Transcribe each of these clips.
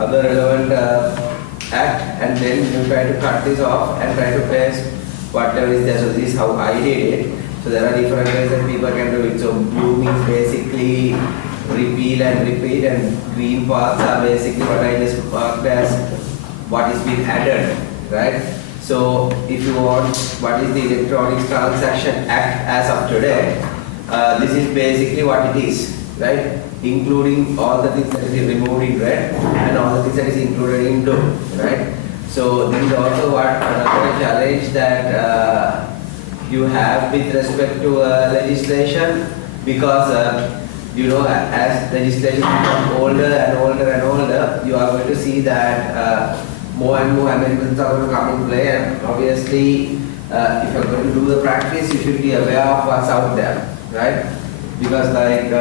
other relevant act, and then you try to cut this off and try to paste whatever is there. So this is how I did it. So there are different ways that people can do it. So blue means basically repeal and repeat, and green parts are basically what I just marked as what is being added, right? So if you want what is the Electronic Transaction Act as of today, this is basically what it is, right? Including all the things that is removed in red and all the things that is included in blue, right? So this is also what another challenge that you have with respect to legislation, because you know, as legislation becomes older and older and older, you are going to see that more and more amendments are going to come into play, and obviously if you're going to do the practice, you should be aware of what's out there, right? Because like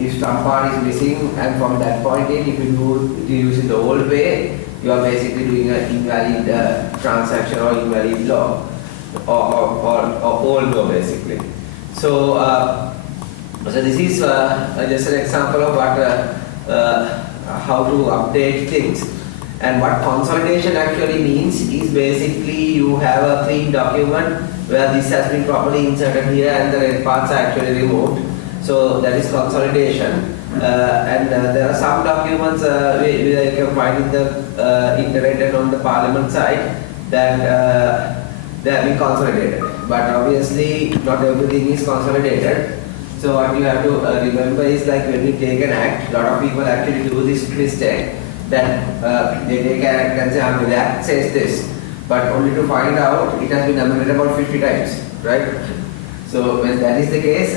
if some part is missing, and from that point in, if you do it using the old way, you are basically doing an invalid transaction or invalid law, or old law basically. So so this is just an example of what how to update things. And what consolidation actually means is basically you have a clean document where this has been properly inserted here and the red parts are actually removed. So that is consolidation. And there are some documents you can find in the internet and on the parliament side that they have been consolidated. But obviously not everything is consolidated. So what you have to remember is, like when you take an act, a lot of people actually do this mistake, that they take an act and say, the act says this, but only to find out it has been amended about 50 times, right? So when that is the case,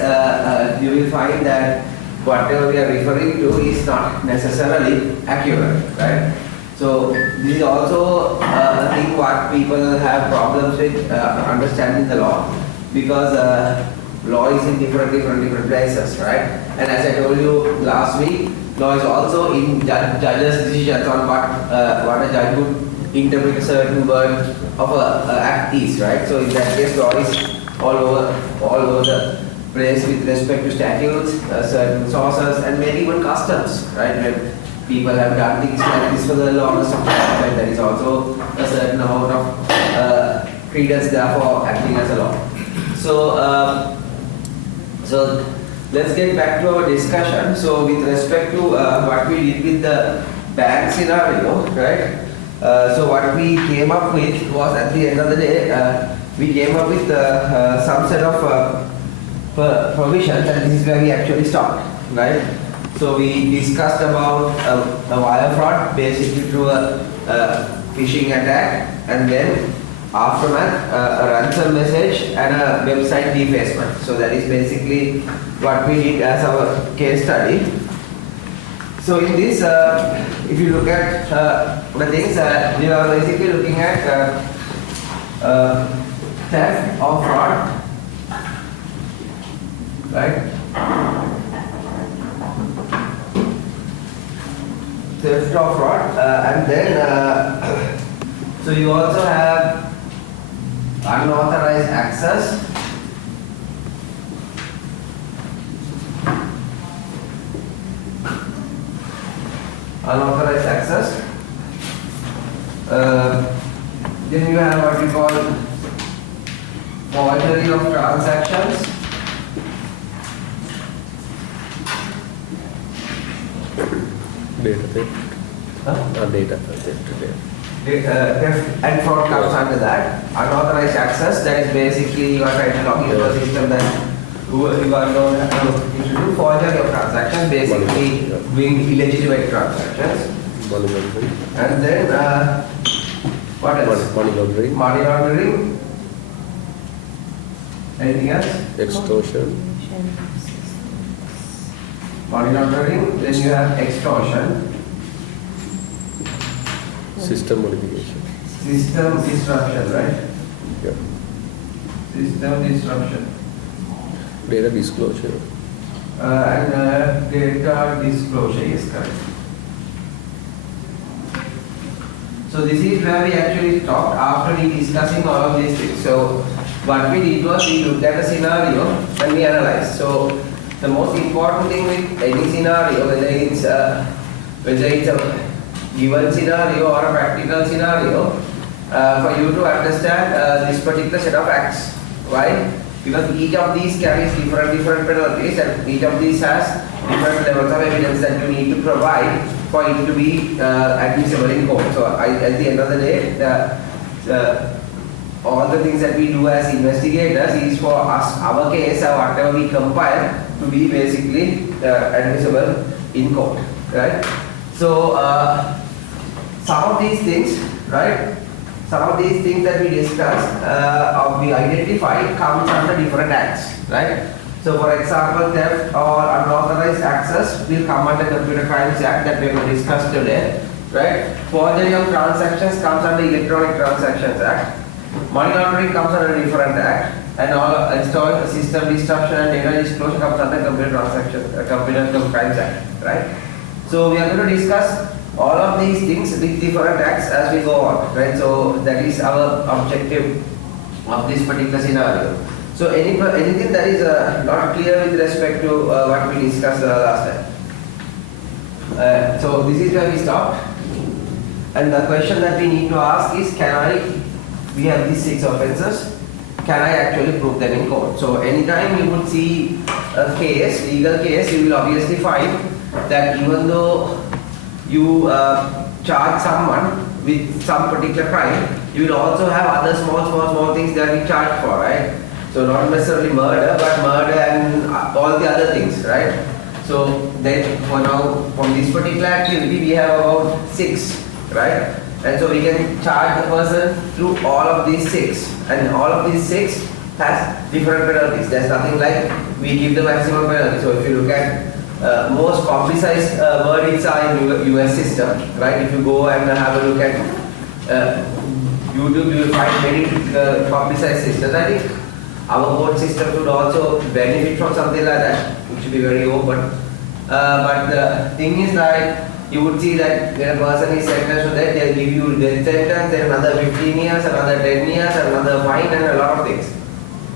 you will find that whatever we are referring to is not necessarily accurate, right? So this is also a thing what people have problems with understanding the law, because law is in different places, right? And as I told you last week, law is also in judges' decisions on what a judge would interpret a certain word of a act is, right? So in that case, law is all over the place with respect to statutes, certain sources, and maybe even customs, right? When people have done things like this for the longest of time, and there is also a certain amount of credence therefore acting as a law. So let's get back to our discussion. So with respect to what we did with the bank scenario, right? So what we came up with was, at the end of the day, we came up with some set of provisions, and this is where we actually stopped, right? So we discussed about a wire fraud, basically through a phishing attack, and then aftermath, a ransom message, and a website defacement. So that is basically what we did as our case study. So in this, if you look at the things, we are basically looking at theft or fraud, right? Theft or fraud, and then so you also have unauthorized access, then you have what we call forgery of transactions, data theft, data theft. Theft and fraud comes under that. Unauthorized access, that is basically you are trying to log into a system that you are known to do forgery of transactions, basically doing illegitimate transactions. Money laundering. And then what else? Money laundering. Money laundering. Anything else? Extortion. Money laundering. Then you have extortion. System modification. System disruption, right? Yeah. System disruption. Data disclosure. And data disclosure is correct. So this is where we actually stopped after discussing all of these things. So what we did was we looked at a scenario and we analyzed. So the most important thing with any scenario, whether it's a given scenario or a practical scenario for you to understand this particular set of acts. Why? Because each of these carries different penalties, and each of these has different levels of evidence that you need to provide for it to be admissible in court. So at the end of the day, all the things that we do as investigators is for us, our case or whatever we compile to be basically admissible in court, right? So some of these things, right? Some of these things that we discussed or we identified comes under different acts, right? So for example, theft or unauthorized access will come under Computer Crimes Act that we will discuss today, right? Forgery of transactions comes under Electronic Transactions Act. Money laundering comes under a different act, and all installed system disruption and data disclosure comes under Computer Crimes Act, right? So we are going to discuss all of these things with different acts as we go on, right? So that is our objective of this particular scenario. So anything that is not clear with respect to what we discussed last time. So this is where we stopped, and the question that we need to ask is, we have these 6 offences, can I actually prove them in court? So anytime you would see a case, legal case, you will obviously find that even though you charge someone with some particular crime, you will also have other small things that we charge for, right? So not necessarily murder, but murder and all the other things, right? So then for now, from this particular activity, we have about 6, right? And so we can charge the person through all of these 6, and all of these 6 has different penalties. There's nothing like we give the maximum penalty. So if you look at most publicized verdicts are in US system, right? If you go and have a look at YouTube, you will find many publicized systems. I think our court system should also benefit from something like that. It should be very open. But the thing is, like, you would see that when a person is sentenced to that, they'll give you death sentence, then another 15 years, another 10 years, another fine, and a lot of things.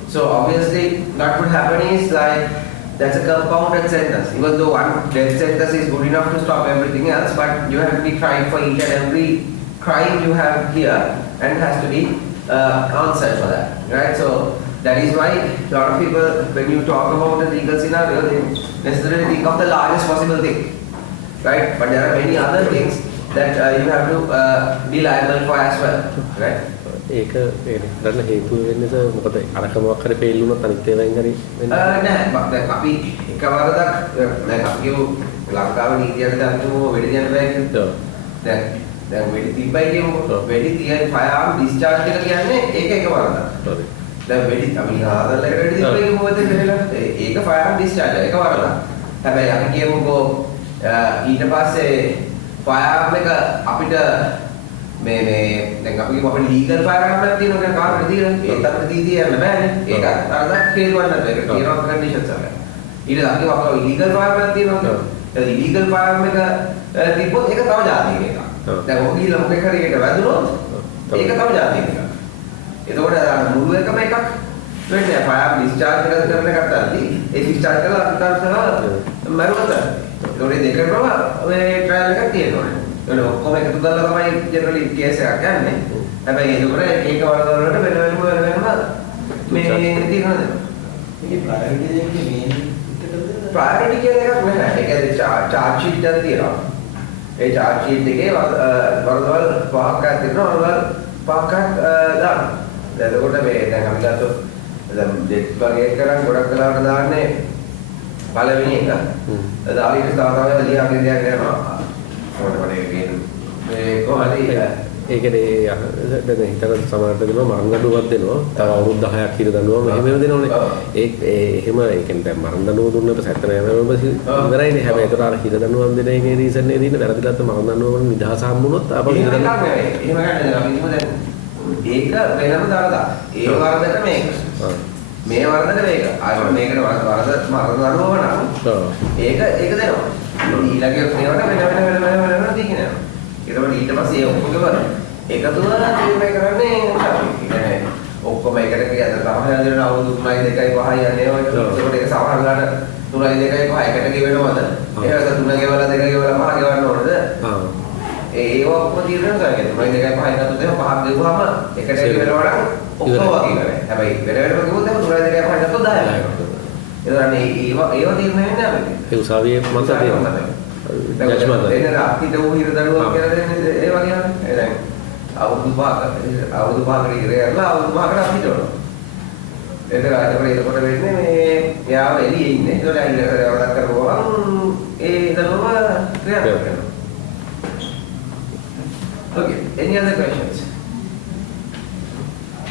So obviously, what would happen is, like, that's a compounded sentence. Even though one death sentence is good enough to stop everything else, but you have to be trying for each and every crime you have here, and it has to be answered for that, right? So that is why a lot of people, when you talk about a legal scenario, they necessarily think of the largest possible thing, right? But there are many other things that you have to be liable for as well, right? ඒක කරන්න හේතුව වෙන්නේ sir මොකද අරක මොකක් හරි fail වුණොත් අනිත් ඒවායින් හරි නෑ දැන් අපි එක වරදක් දැන් අපි කියමු ලංකාවේ නීතියට දාන්නම වෙඩි තියන්න බෑ කියලා. දැන් වෙඩි තිබ්බයි කියමුකෝ. වෙඩි තියන ෆයර් ඩිස්චාර්ජ් එක කියන්නේ ඒක එක වරදක්. හරි. දැන් වෙඩි අපි ආදල් එකට වෙඩි තිබ්බයි කියමුකෝ මොකද වෙලා? ඒක ෆයර් ඩිස්චාර්ජ් එක වරදක්. හැබැයි අපි කියමුකෝ ඊට පස්සේ ෆයර් එක අපිට මේ දැන් අපි අපේ ලීගල් ෆයර් එකක් තියෙනවා දැන් කාර්යය දීලා ඒත් අපිට දීලා යන්න බෑනේ. ඒක අරකට ෆේල් වන්න බෑ. ඒක තියෙනවා කන්ඩිෂන්ස් වල. ඊට අපි අපේ ඉලීගල් ෆයර් එකක් තියෙනවා. ඒ ඉලීගල් ෆයර් එක තිබ්බොත් ඒක තව જાතියක එකක්. දැන් ඔක ගිහලා මොකක් හරි එකට වැදුනොත් ඒක තව જાතියක එකක්. එතකොට අර මුළු එකම එකක් වෙන්නේ ෆයර් ඩිස්චාර්ජ් කරන එකට අද්දි ඒ ඩිස්චාර්ජ් කරලා අපිට කරලා මරුවත. ඒකේ දෙකම මේ ට්‍රයල් එකක් තියෙනවා. ඒක ඔක්කොම එකතු කරලා තමයි ජෙනරලි කේස් එකක් යන්නේ. හැබැයි ඒකවල ඒක වරදවලට වෙනම මේ තියෙනවා. මේකේ ප්‍රයොරිටි එකේ මේන් ප්‍රයොරිටි කියන එකක් නැහැ. ඒක ඇයි චාර්ජ් ෂීට් එකක් තියෙනවා. ඒ චාර්ජ් ෂීට් එකේ වරදවල් පහක් තියෙනවා. වරදවල් පහක් දාන්න. එතකොට මේ දැන් අපි ගත්තොත් දැන් දෙක් වගේ කරන් ගොඩක් කලාවට දාන්නේ පළවෙනි එක. දාලා ඊට තව ලියාගෙන දෙයක් කරනවා. ඒකනේ දැන් හිතන සමහරට දෙනවා මරණ දඬුවමක් දෙනවා තව අවුරුදු 10ක් හිර දඬුවම මෙහෙම දෙනවනේ එහෙම ඒ කියන්නේ දැන් මරණ දඬුවම දුන්නට සැතන යනවා ඉවරයිනේ හැබැයි ඒතර අර හිර දඬුවම් දෙන එකේ රීසන් එකේ තියෙන වැරදිලත් මරණ දඬුවම නිදහස හම්බුනොත් ආපහු හිර දඬුවම එහෙම ගන්න අපි හිතමු දැන් ඒක වෙනම දාලා ඒ වරදට මේ වරදට මේක ආයෙත් මේකට වරද මරණ දඬුවම නම් ඒක දෙනවා ඊළඟ මේවට වෙන දිගිනවා. ඒකවල ඊට පස්සේ ඔක්කොම එකතු වෙලා මේ කරන්නේ ඔක්කොම එකට කියද තමයි හදන අවුරුදු 3යි 2යි 5යි යන්නේ ඔය. ඒකට ඒක සමහරවල්ලාට 3යි 2යි 5 එකට ගෙවෙනවද? ඒක 3 ගෙවලා 2 ගෙවලා 5 ගෙවන්න ඕනද? ඒ තීරණය කරගන්න. මොකද දෙකයි පහයි ගත්තොත් එහෙම පහක් ගෙවුවාම එකට එක වෙනවා නම් ඔක්කොම වගේ කරේ. හැබැයි වෙන වෙනම ගෙවුවොත් එහෙම 3යි 2යි 5යි ගත්තොත් 10යි. ඒතරනේ ඒව තීරණය වෙන්නේ අපිට. ඒ උසාවියේ මත තියෙනවා. ජජ්මන්ට් එන්නේ අපිට ඌ හිර දරුවක් කියලා දෙන්නේ ඒ වගේ නේද? ඒ දැන් අවුරුදු 5කට ඉරේලා අවුරුදු 5කට අපිට උනවා. ඒක එතකොට වෙන්නේ මේ යාව එළියේ ඉන්නේ. ඒකට අයිලට කරපුවම ඒ දරුවම ක්‍රියාත්මක වෙනවා. Okay, any other questions?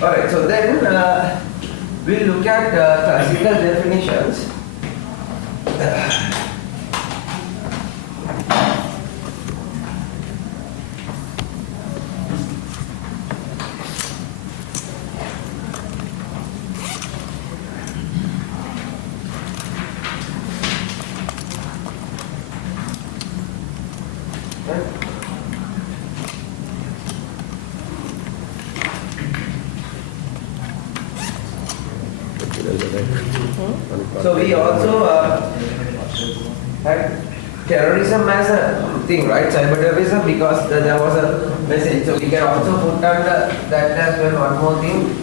Alright, so then we'll look at classical definitions. So we also had terrorism as a thing, right? Cyber terrorism, because there was a message. So we can also put under that as well. One more thing,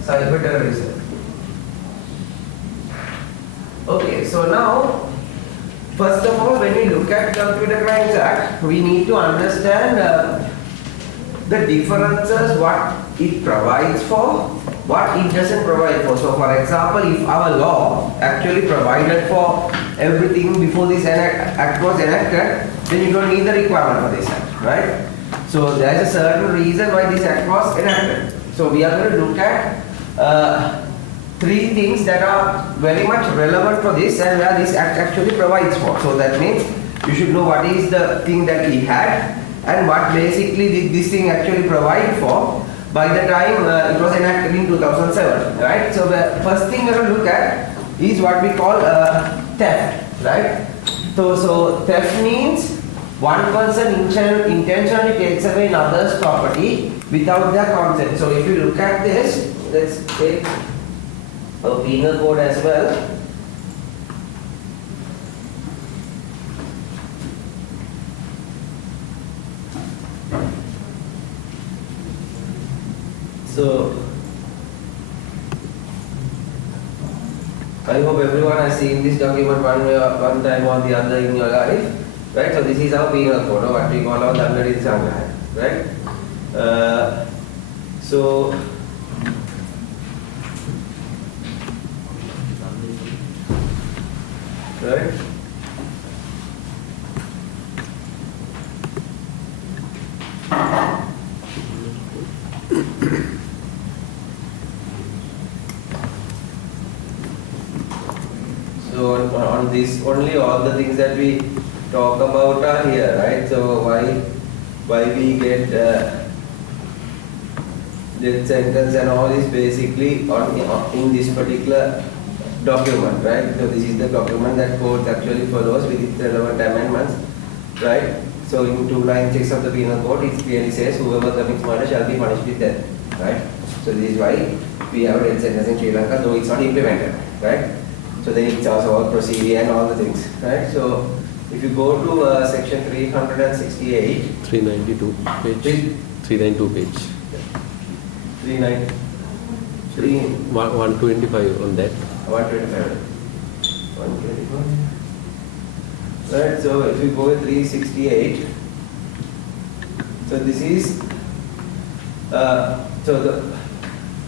cyber terrorism. Okay, so now, first of all, when we look at Computer Crimes Act, we need to understand the differences, what it provides for, what it doesn't provide for. So for example, if our law actually provided for everything before this act was enacted, then you don't need the requirement for this act, right? So there's a certain reason why this act was enacted. So we are going to look at 3 things that are very much relevant for this and where this act actually provides for. So that means you should know what is the thing that we had and what basically did this thing actually provide for by the time it was enacted in 2007, right? So the first thing we're going to look at is what we call theft, right? So theft means one person intentionally takes away another's property without their consent. So if you look at this, let's take a penal code as well. So I hope everyone has seen this document one time or the other in your life, right? So this is our penal code, or what we call our Dandarit Sangraya, right? So right? So on this, only all the things that we talk about are here, right? So why we get death sentence and all is basically in this particular document, right? So this is the document that court actually follows with its relevant amendments, right? So in 296 of the penal code, it clearly says whoever commits murder shall be punished with death, right? So this is why we have a death sentence in Sri Lanka, though it's not implemented, right? So then it's also about procedure and all the things, right? So if you go to section 368, 392 page. 392 page. 125 on that. 125. 125. Right, so if you go with 368, so this is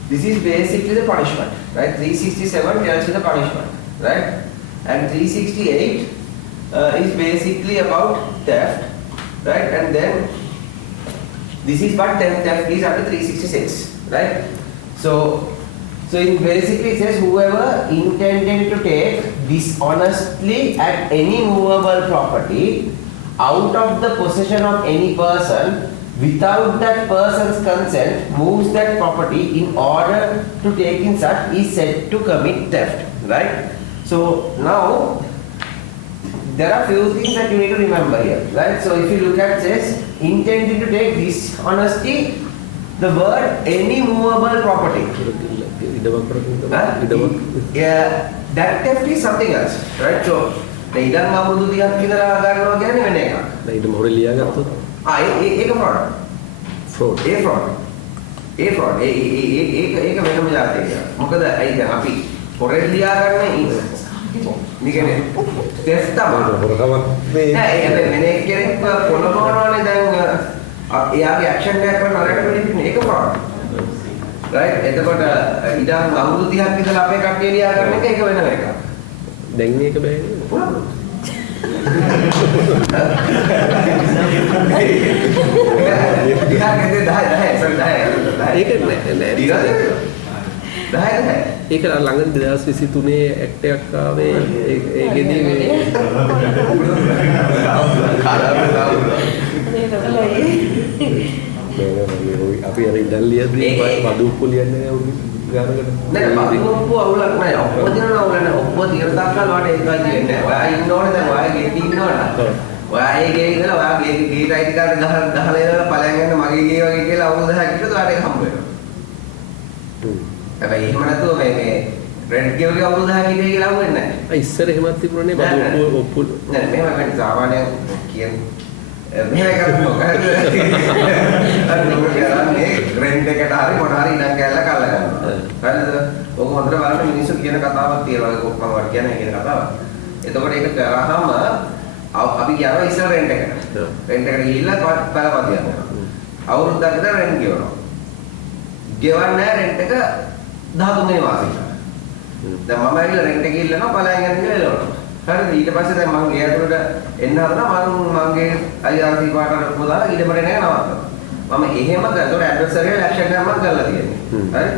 this is basically the punishment, right? 367 tells you the punishment, right? And 368 is basically about theft, right? And then this is what theft is under 366, right? So it basically says whoever intended to take dishonestly at any movable property out of the possession of any person without that person's consent moves that property in order to take in such is said to commit theft, right? So now there are few things that you need to remember here, right? So if you look at this, intended to take dishonesty, the word any movable property. Yeah, that theft is something else, right? So ඉඩම් අවුරුදු 30ක් ඉඳලා ගන්නවා කියන්නේ වෙන එකක්. ඉඩම් හොරේ ලියාගත්තොත් ඒක fraud. fraud. ඒ fraud. ඒක වෙනම જાතියක්. මොකද අයි දැන් අපි පොරෙන් ලියා ගන්න නිකනේ ටෙස්ට් තමයි. හොරකමක් මේ නෑ ඒක වෙන කෙනෙක් පොළඹවනවානේ දැන් එයාගේ ඇක්ෂන් එකක් කරන අරකට වෙන්නේ ඒක fraud. right එතකොට ඉතින් අවුරුදු 30ක් ඉඳලා අපේ කට්ටිය ලියා ගන්න එක ඒක වෙනම එකක්. දැන් මේක බෑ නේද? පුළුවන්. ඒක ඒක ළඟදී 2023 ඇක්ට් එකක් ආවේ ඒකෙදී මේ අපි අර ඉඳන් ලියද්දී බඩුක්කු ලියන්නේ ගානකට නෑ බඩුක්කු අවුලක් නෑ ඔක්කොම දිනන අවුල නෑ ඔක්කොම තියෙන තාක්කල් වාට ඒකයි කියන්නේ ඔයා ඉන්නෝනේ දැන් ඔයා ගෙටි ඉන්නවනේ ඔයා ඒ ගේ ඉඳලා ඔයා ගේ අයිටි කාඩ් ගහලා ඉඳලා ඵලයන් යන්න මගේ ගේ වගේ කියලා අවුරුදු 10ක් ඉඳලා ඔයාට ඒක හම්බ වෙනවා හැබැයි එහෙම නැතුව මේ රෙඩ් ගේ වගේ අවුරුදු 10ක් ඉඳලා කියලා හම්බ වෙන්නේ නෑ ඉස්සර එහෙමත් තිබුණනේ බඩුක්කු ඔප්පු නෑ මෙහෙම වෙන්නේ සාමාන්‍යයෙන් කියන්නේ මෙහෙම එකක් මොකද අර මේ රෙන්ට් එකට හරි මොන හරි ඉඩම් කැල්ල කල්ලා ගන්නවා හරිද ඔක හොඳට බලන්න මිනිස්සු කියන කතාවක් තියෙනවා ඒක මම වට කියන්නේ කියන කතාවක් එතකොට ඒක කරාම අපි යනවා ඉස්සර රෙන්ට් එකට රෙන්ට් එකට ගිහිල්ලා බලපදියක් අවුරුද්දක් විතර රෙන්ට් ගෙවනවා ගෙවන්නේ රෙන්ට් එක 13 වෙනි මාසෙට දැන් මම ඇවිල්ලා රෙන්ට් එක ගිහිල්ලා බලයන් යන කියලා හරිද ඊට පස්සේ දැන් මම ගේ ඇතුළට එන්න හදනවා මගේ IRC පාටට පොදාලා ඊට මට නෑ නවත්තනවා මම එහෙම කරලා ඇඩ්වර්සරි ඇක්ෂන් එකක් මම කරලා තියෙන්නේ හරි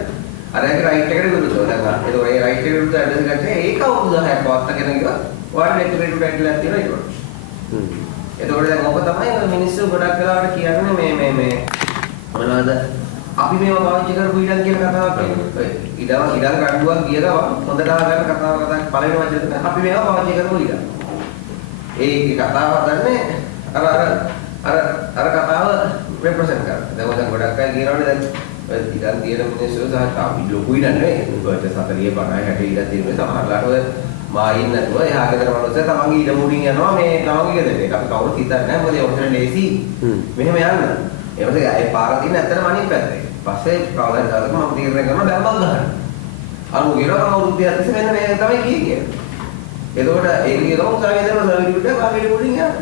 අර ඒක රයිට් එකට විරුද්ධව දැන් ඒක ඒ රයිට් එකට විරුද්ධව ඇඩ්වර්සරි එකක් ඒක අවුරුදු 10ක් පවත්වාගෙන ගියා ඔයාලට එක්කෙනෙක් බැටලක් තියෙනවා ඒක එතකොට දැන් ඔක තමයි මිනිස්සු ගොඩක් වෙලාවට කියන්නේ මේ මොනවද අපි මේවා පාවිච්චි කරපු ඉඩම් කියන කතාවක් කියන්නේ. ඉඩම් රණ්ඩුවක් ගිය ගමන් හොඳට අහගන්න කතාවක් පළවෙනි වචනේ තමයි අපි මේවා පාවිච්චි කරපු ඉඩම්. ඒ කතාව හදන්නේ අර කතාව රෙප්‍රසන්ට් කරනවා. දැන් ගොඩක් අය කියනවානේ දැන් ඉඩම් තියෙන මිනිස්සු සහ අපි ලොකු ඉඩම් නෙවෙයි. උගට 40 50 60 ඉඩම් තියෙනවා. සමහරලාට ඔය මායින් නැතුව එහා ගෙදර මිනිස්සු තමන්ගේ ඉඩම් උඩින් යනවා මේ තමන්ගේ ගෙදරට. ඒක අපි කවුරුත් හිතන්නේ නැහැ. මොකද ඒ වගේ ලේසි. මෙහෙම යන්න. ඒ වගේ ඒ පාර තියෙන ඇත්තටම අනිත් පැත්තේ. පස්සේ ප්‍රවලෙන් දාලා මම තීරණය කරනවා බැම්මක් ගන්න. අර මොකේනවා අවුරුද්දක් තිස්සේ මෙන්න මේ තමයි කියන්නේ. එතකොට ඒක කියනවා උසාවියේ දෙන සර්ටිෆිකේට් එක ආගෙට මුලින් යන්න.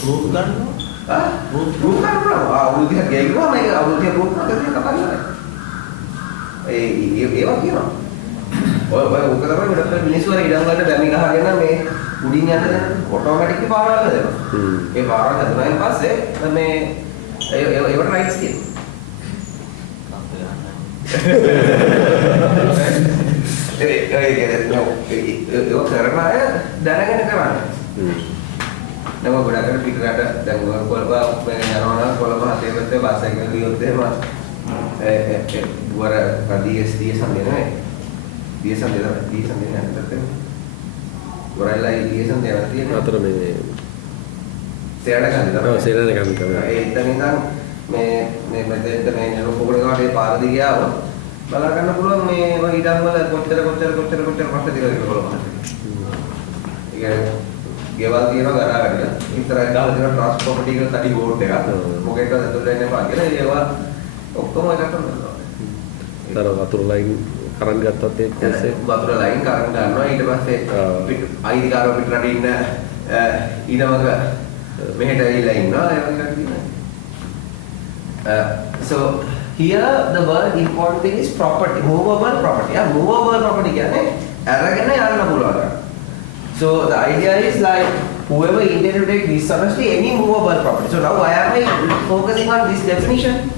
ප්‍රූෆ් ගන්නවා. ප්‍රූෆ් ගන්නවා. අවුරුද්දක් ගියනවා මේක අවුරුද්දක් ප්‍රූෆ් කරලා කතා කරනවා. ඒවා කියනවා. ඔය උක තමයි ගොඩක් මිනිස්සු වල ඉඩම් වලට දැමි ගහගෙන මේ උඩින් යන ඔටෝමැටික්ලි පාරවල් හදනවා. ඒ පාරවල් හදුනායින් පස්සේ මේ ඒවට රයිට්ස් තියෙනවා. ඒක කරන අය දැනගෙන කරන්නේ. නම ගොඩක් පිටරට දැන් කොළඹ යනවා කොළඹ හතේ පැත්තේ බස් එකකින් ගියොත් එහෙම වර ඩීඑස්ඩී සම්දේනේ. ඩීඑස්ඩී නැත්නම් වරලා ඩීඑස්ඩී නැත්නම් තියෙන අතර මේ සේරණ ගන්න. ඔව් සේරණ ගන්න තමයි. ඒ ඉතින් මේ මෙතෙන්ට මේ නරෝපොකේ කාටේ පාර දිගේ ආවොත් බලා ගන්න පුළුවන් මේ ඉඩම් වල කොච්චර ප්‍රශ්න තියෙනවද කියලා බලන්න. ඒ ගෙවල් තියෙනවා ගරාගෙන ඉතරයි දාලා තියෙන ට්‍රාන්ස්පෝර්ට් එක තඩි බෝඩ් එකක්. මොකෙටද ඇතුළට එන්නේ බා කියලා ඒවා ඔක්කොම එක කරනවා. තර වතුර ලයින් කරන් ගත්තත් ඒ පස්සේ වතුර ලයින් කරන් ගන්නවා ඊට පස්සේ අයිති කාරෝ පිටරට ඉන්න ඊළඟ මෙහෙට ඇවිල්ලා ඉන්නවා ඒ වගේ තියෙනවා. So here the word important thing is property, movable property. Yeah, movable property කියන්නේ අරගෙන යන්න පුළුවන්. So the idea is like whoever intend to take dishonesty any movable property. So now why am I focusing on this definition?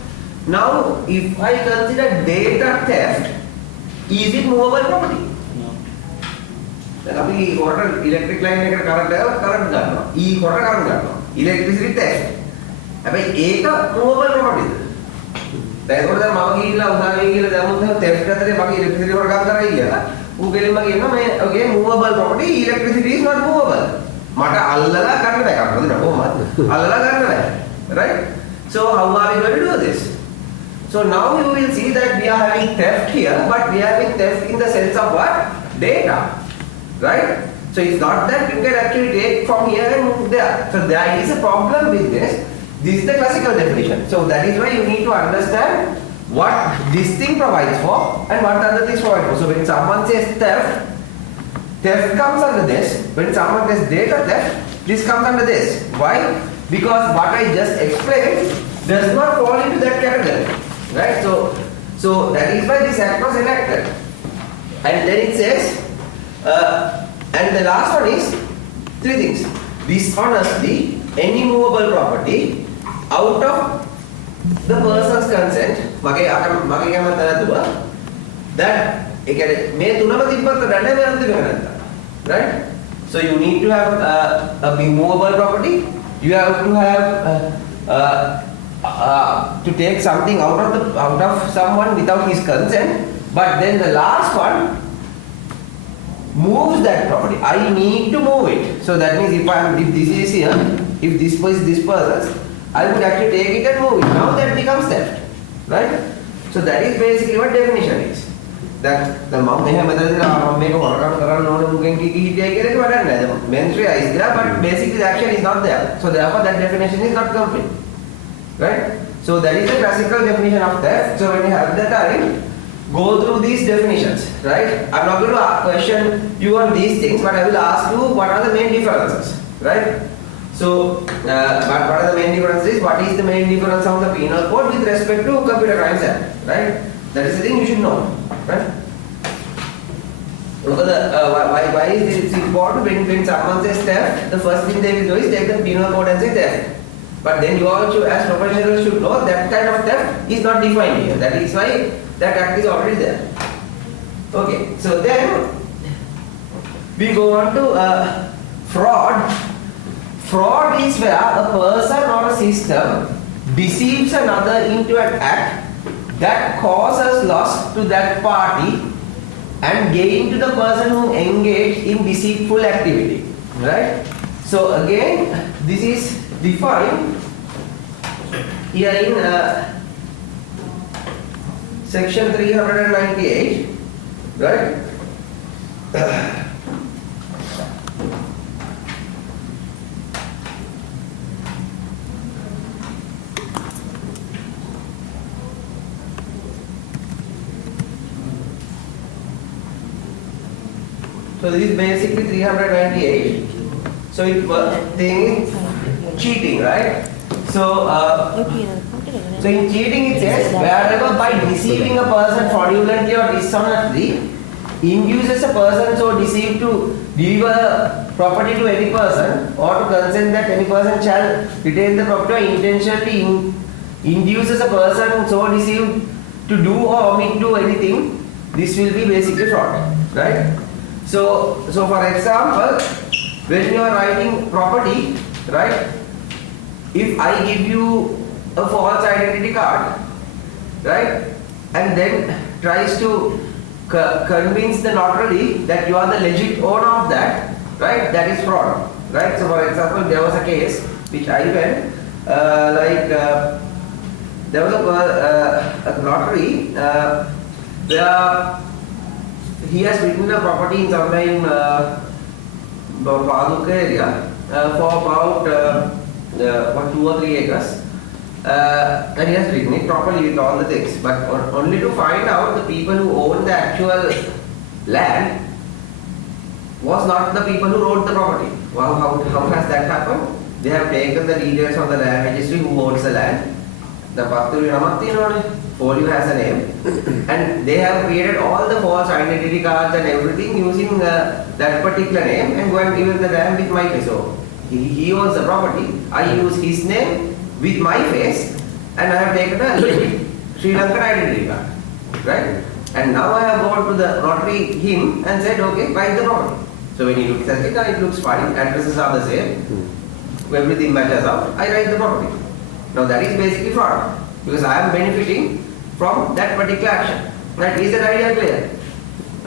Now if I consider data theft, is it movable property? දැන් අපි කොට electric line එකට current ගන්නවා. කොට current ගන්නවා. Electricity theft. හැබැයි ඒක movable property. දැන් ඒකට දැන් මම ගිහිල්ලා උදාහරණයක් කියලා දැම්මොත් එහෙනම් theft අතරේ මගේ ඉලෙක්ට්‍රිසිටි වල ගන්න කරයි කියලා. ඌ ගෙලින්ම කියනවා මේ okay movable property electricity is not movable. මට අල්ලලා ගන්න බෑ කවුරුද කොහොමද? අල්ලලා ගන්න බෑ. Right? So how are we going to do this? So now you will see that we are having theft here, but we are having theft in the sense of what? Data. Right? So it's not that you can actually take from here and move there. So there is a problem with this. This is the classical definition. So that is why you need to understand what this thing provides for and what other things provide for. So when someone says theft, theft comes under this. When someone says data theft, this comes under this. Why? Because what I just explained does not fall into that category. Right? So that is why this act was enacted. And then it says, and the last one is three things. Dishonestly, any movable property out of the person's consent. That right? So you need to have a movable property. You have to have to take something out of someone without his consent. But then the last one moves that property. I need to move it. So that means if this is here, if this is this person's, I would actually take it and move it. Now that becomes theft, right? So that is basically what definition is. That the mom make the mens rea is there, but basically the action is not there. So therefore that definition is not complete, right? So that is the classical definition of theft. So when you have the time, go through these definitions, right? I'm not going to question you on these things, but I will ask you what are the main differences, right? So, what are the main differences? What is the main difference of the penal code with respect to Computer Crimes Act, right? That is the thing you should know, right? Look at the, why is it important? When someone says theft, the first thing they will do is take the penal code and say theft. But then you also, as professionals, should know that kind of theft is not defined here. That is why that act is already there. Okay, so then we go on to fraud. Fraud is where a person or a system deceives another into an act that causes loss to that party and gain to the person who engaged in deceitful activity. Right? So again, this is defined here in section 398, right? So this is basically 398. So it was thing is cheating, right? So in cheating it says, wherever by deceiving a person fraudulently or dishonestly induces a person so deceived to deliver property to any person or to consent that any person shall retain the property or intentionally induces a person so deceived to do or omit to anything, this will be basically fraud, right? So for example, when you are writing property, right? If I give you a false identity card, right, and then tries to convince the notary that you are the legit owner of that, right, that is fraud, right? So for example, there was a case which I went, there was a notary where he has written a property in somewhere in Paduka area for about 2 or 3 acres, and he has written it properly with all the things, but only to find out the people who own the actual land was not the people who wrote the property. Wow, how has that happened? They have taken the details of the land registry, who owns the land, the Patturi Namatthi folio has a name, and they have created all the false identity cards and everything using that particular name and go and give the land with my face. So he owns the property, I use his name with my face, and I have taken a legit Sri Lankan identity card, right? And now I have gone to the notary him and said, okay, write the property. So when he looks at it looks fine, addresses are the same, everything matches out, I write the property. Now that is basically fraud, because I am benefiting from that particular action. Right? Is that idea clear?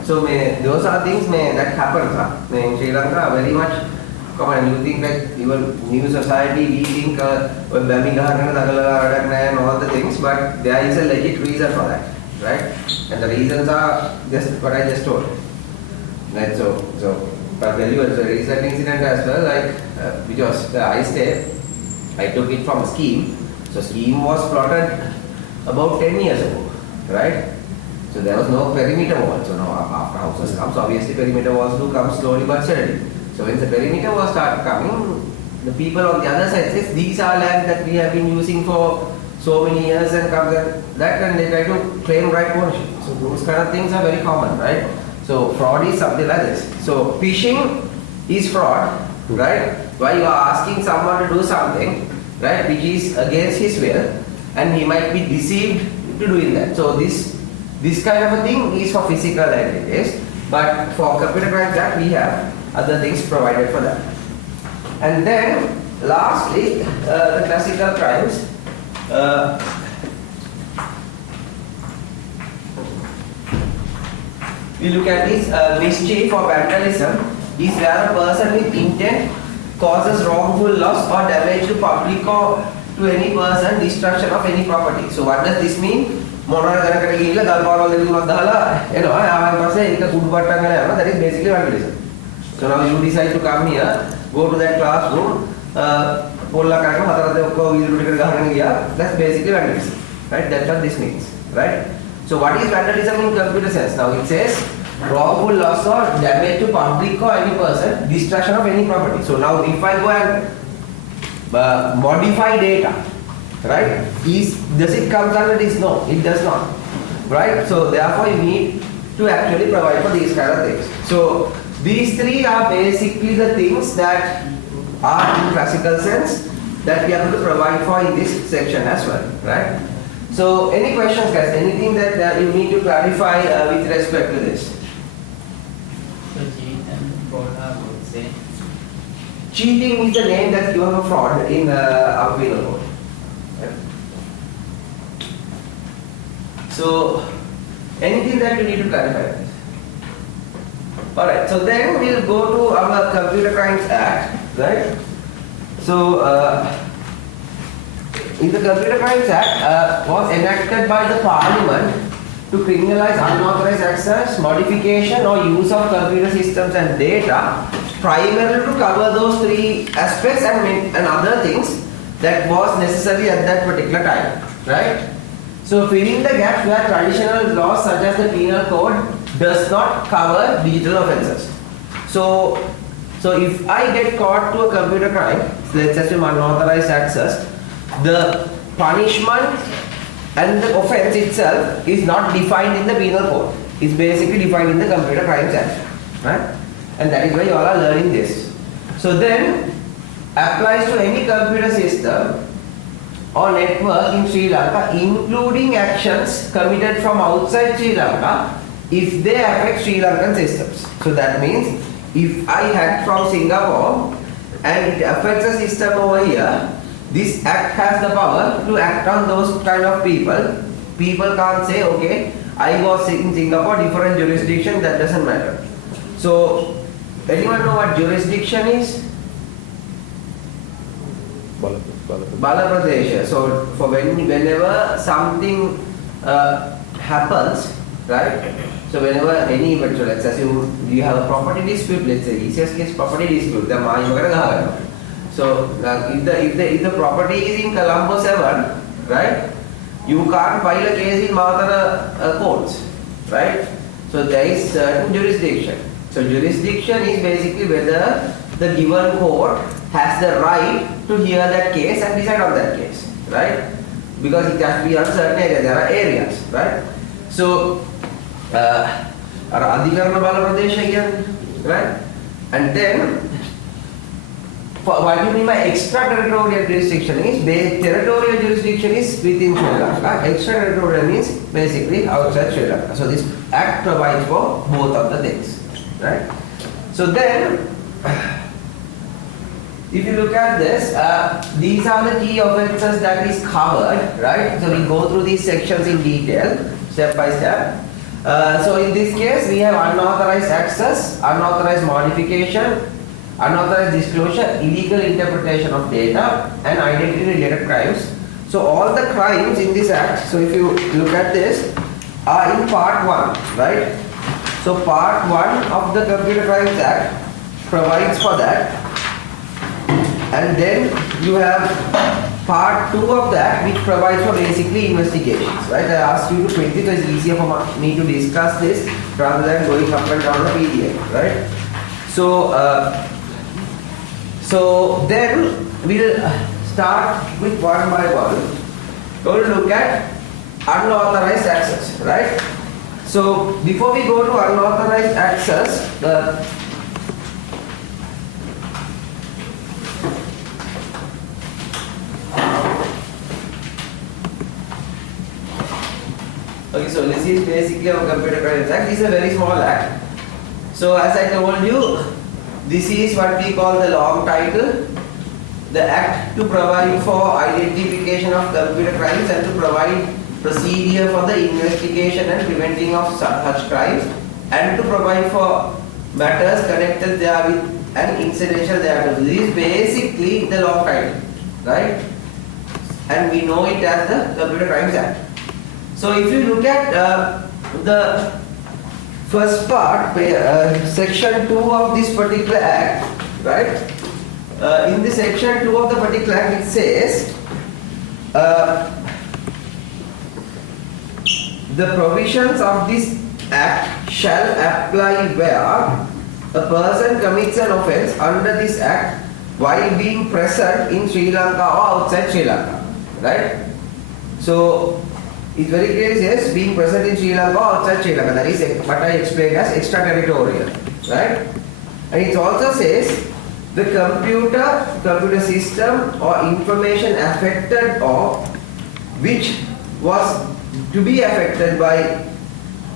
So those are things that happens in Sri Lanka very much common. You think that even new society, we think and all the things, but there is a legit reason for that, right? And the reasons are just what I just told. Right? So I'll tell you a recent incident as well, like which was the ice stay. I took it from scheme. So scheme was plotted about 10 years ago, right? So there was no perimeter wall. So now after houses comes, obviously perimeter walls do come slowly but steadily. So when the perimeter walls start coming, the people on the other side says these are land that we have been using for so many years and comes and that, and they try to claim right ownership. So those kind of things are very common, right? So fraud is something like this. So phishing is fraud, right? Why you are asking someone to do something, right, which is against his will, and he might be deceived to doing that. So this kind of a thing is for physical entities, but for computer crimes act we have other things provided for that. And then lastly, the classical crimes. We look at this mischief or vandalism is where a person with intent causes wrongful loss or damage to public or to any person, destruction of any property. So what does this mean? That is basically vandalism. So now you decide to come here, go to that classroom, that's basically vandalism, right? That's what this means, right? So what is vandalism in computer sense? Now it says wrongful loss or damage to public or any person, destruction of any property. So now if I go and modify data, right? Does it come under this? No, it does not, right? So therefore you need to actually provide for these kind of things. So these three are basically the things that are in classical sense that we are going to provide for in this section as well, right? So any questions, guys? Anything that you need to clarify with respect to this? So cheat and fraud are both same. Cheating is the name that's given for fraud in our penal code. Right? So anything that you need to clarify? Alright, so then we'll go to our Computer Crimes Act, right? So in the Computer Crimes Act was enacted by the Parliament to criminalize unauthorized access, modification or use of computer systems and data, primarily to cover those three aspects and other things that was necessary at that particular time, right? So filling the gaps where traditional laws such as the penal code does not cover digital offences. So if I get caught to a computer crime, let's assume unauthorized access, the punishment and the offence itself is not defined in the penal code. It's basically defined in the Computer Crimes Act, right? And that is why you all are learning this. So then applies to any computer system or network in Sri Lanka, including actions committed from outside Sri Lanka if they affect Sri Lankan systems. So that means if I hack from Singapore and it affects a system over here, this act has the power to act on those kind of people. People can't say, okay, I was in Singapore, different jurisdiction, that doesn't matter. So, anyone know what jurisdiction is? Bala Pradesh. So, for whenever something happens, right? So, whenever any event, so let's assume you have a property dispute, let's say easiest case property dispute, the so if the property is in Colombo 7, right? You can't file a case in Mahatana courts, right? So there is certain jurisdiction. So jurisdiction is basically whether the given court has the right to hear that case and decide on that case, right? Because it has to be on certain areas, there are areas, right? So Adhikarana Bala Pradesh again, right? And then what do you mean by extraterritorial jurisdiction is territorial jurisdiction is within Sri Lanka. Extraterritorial means basically outside Sri Lanka. So this act provides for both of the things, right? So then, if you look at this, these are the key offences that is covered, right? So we go through these sections in detail, step by step. So in this case, we have unauthorized access, unauthorized modification, unauthorized disclosure, illegal interpretation of data, and identity-related crimes. So all the crimes in this act, so if you look at this, are in part 1, right? So part 1 of the Computer Crimes Act provides for that. And then you have part 2 of that, which provides for basically investigations, right? I asked you to print it, so it's easier for me to discuss this rather than going up and down the PDF, right? So then we'll start with one by one. We'll look at unauthorized access, right? So before we go to unauthorized access, okay, so this is basically our Computer Crimes Act. This is a very small act. So as I told you, this is what we call the long title. The act to provide for identification of computer crimes and to provide procedure for the investigation and preventing of such crimes, and to provide for matters connected therewith and incidental thereto. This is basically the long title, right? And we know it as the Computer Crimes Act. So if you look at the first part, section 2 of this particular act, right? In the section 2 of the particular act, it says the provisions of this act shall apply where a person commits an offence under this act while being present in Sri Lanka or outside Sri Lanka, right? So it's very clear, yes, being present in Sri Lanka or outside Sri Lanka. That is what I explained as extraterritorial, right? And it also says the computer system or information affected or which was to be affected by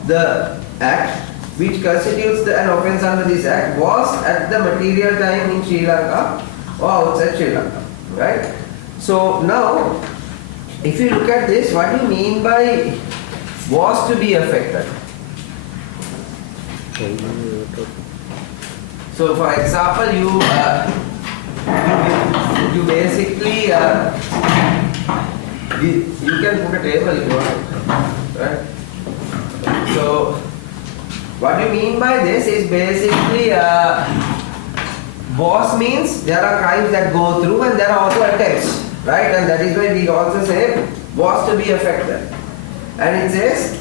the act, which constitutes an offence under this act, was at the material time in Sri Lanka or outside Sri Lanka, right? So now, if you look at this, what do you mean by was to be affected? So for example, you basically you can put a table if you want, right? So what you mean by this is basically was means there are crimes that go through and there are also attempts, right? And that is why we also say was to be affected. And it says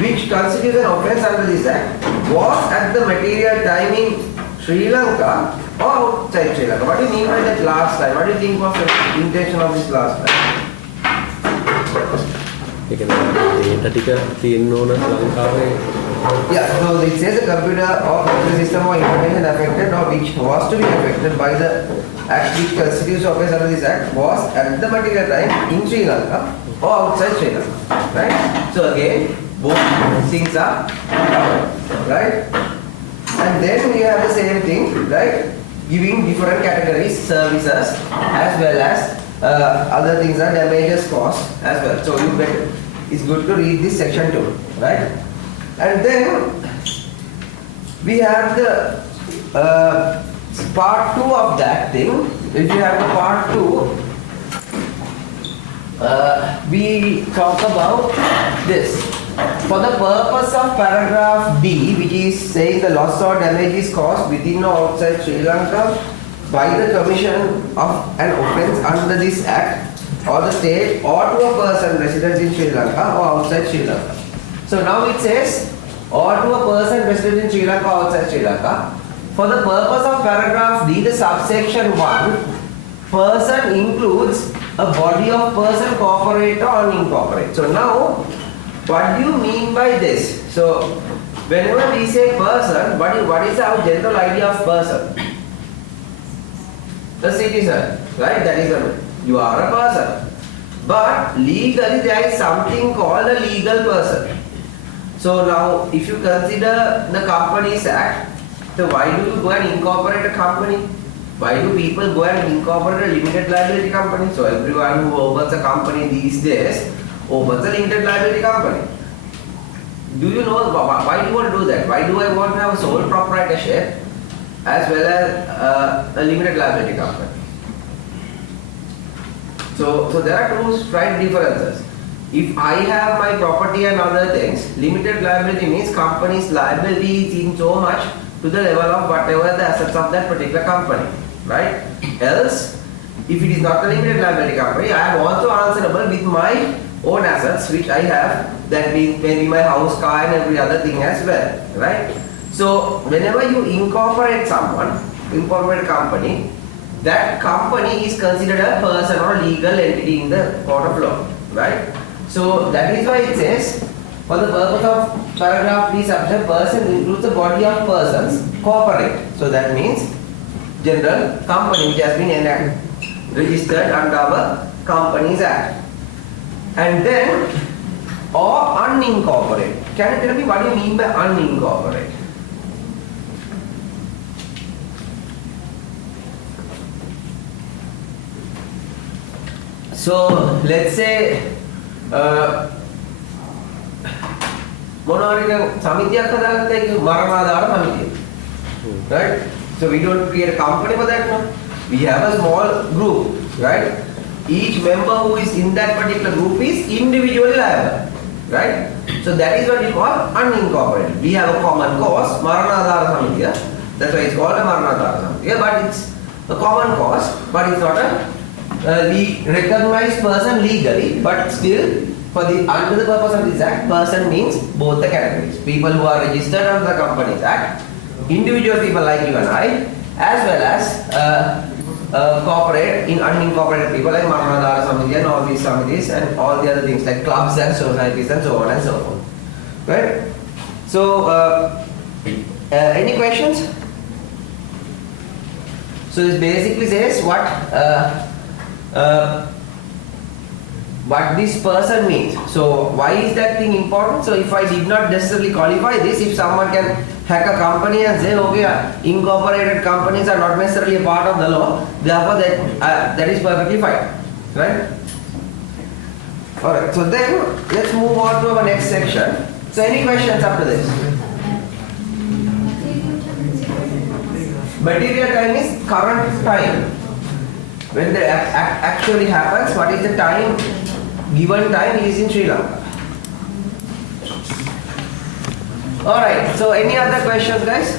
which constitutes an offence under this act was at the material time in Sri Lanka or outside Sri Lanka. What do you mean by that last line? What do you think was the intention of this last line? Yeah, so it says the computer or computer system or information affected or which was to be affected by the act which constitutes offence under this act was at the material time in Sri Lanka or outside Sri Lanka, right? So again, both things are covered, right? And then we have the same thing, right? Giving different categories, services, as well as other things are damages cost as well. So you better, it's good to read this section too, right? And then we have the part 2 of that thing. If you have the part 2, we talk about this. For the purpose of paragraph D, which is saying the loss or damage is caused within or outside Sri Lanka by the commission of an offence under this act or the state or to a person resident in Sri Lanka or outside Sri Lanka. So now it says or to a person resident in Sri Lanka or outside Sri Lanka. For the purpose of paragraph D, the subsection 1, person includes a body of person, corporate or unincorporated. So now, what do you mean by this? So, whenever we say person, what is our general idea of person? The citizen, right? That is you are a person. But legally there is something called a legal person. So now, if you consider the Companies Act, so why do you go and incorporate a company? Why do people go and incorporate a limited liability company? So everyone who opens a company these days opens a limited liability company. Do you know why do you want to do that? Why do I want to have a sole proprietorship as well as a limited liability company? So there are two slight differences. If I have my property and other things, limited liability means company's liability is in so much to the level of whatever the assets of that particular company, right? Else, if it is not a limited liability company, I am also answerable with my own assets which I have, that means maybe my house, car and every other thing as well, right? So whenever you incorporate someone, incorporate a company, that company is considered a person or legal entity in the court of law, right? So that is why it says, for the purpose of paragraph 3 subsection, person includes the body of persons, corporate. So that means general company which has been registered under our Companies Act. And then, or unincorporated. Can you tell me what do you mean by unincorporated? So let's say මොනවාරික සමිතියක් හදාගත්තා ඒක මරණාධාර සමිතිය. Right? So we don't create a company for that, no? We have a small group, right? Each member who is in that particular group is individually liable, right? So that is what we call unincorporated. We have a common cause, Maranadhara Samitiya. That's why it's called a Maranadhara Samitiya, but it's a common cause, but it's not a recognized person legally, but still, for the under the purpose of this act, person means both the categories. People who are registered under the Companies Act, individual people like you and I, as well as corporate, unincorporated people like Maranadhara Samiti and all these Samitis and all the other things like clubs and societies and so on and so forth. Right? So, any questions? So this basically says what this person means. So why is that thing important? So if I did not necessarily qualify this, if someone can hack a company and say, okay, incorporated companies are not necessarily a part of the law, therefore that is perfectly fine, right? Alright, so then let's move on to our next section. So any questions after this? Material time is current time. When the act actually happens, what is the time? Given time is in Sri Lanka. Alright, so any other questions, guys?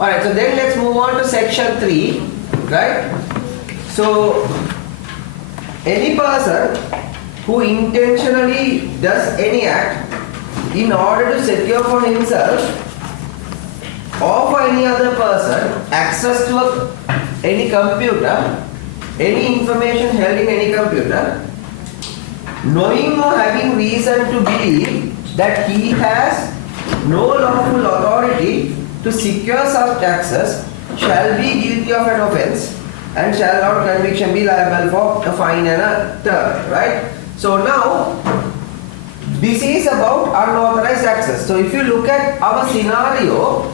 Alright, so then let's move on to section 3, right? So, any person who intentionally does any act in order to secure for himself or for any other person access to any computer, any information held in any computer, knowing or having reason to believe that he has no lawful authority to secure such access, shall be guilty of an offence and shall on conviction be liable for a fine and a term, right? So now, this is about unauthorized access. So if you look at our scenario,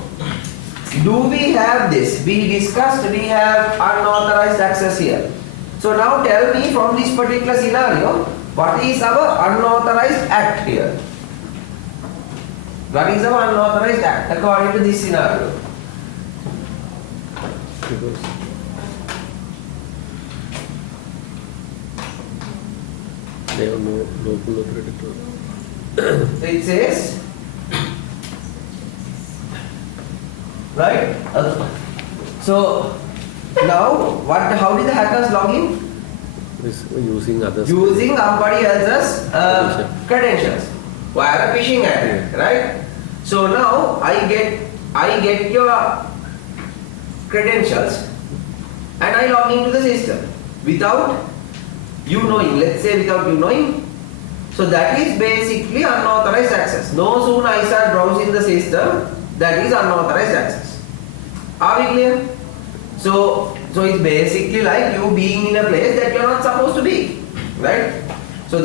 do we have this? We discussed we have unauthorized access here. So now tell me from this particular scenario, what is our unauthorized act here? What is our unauthorized act according to this scenario? Because they have no local authority to. So it says, right? So now, how did the hackers log in? Using others. Using somebody else's credentials via a phishing attack, right? So now I get your credentials and I log into the system without you knowing. Let's say without you knowing. So that is basically unauthorized access. No sooner I start browsing the system, that is unauthorized access. Are we clear? So it's basically like you being in a place that you are not supposed to be, right? So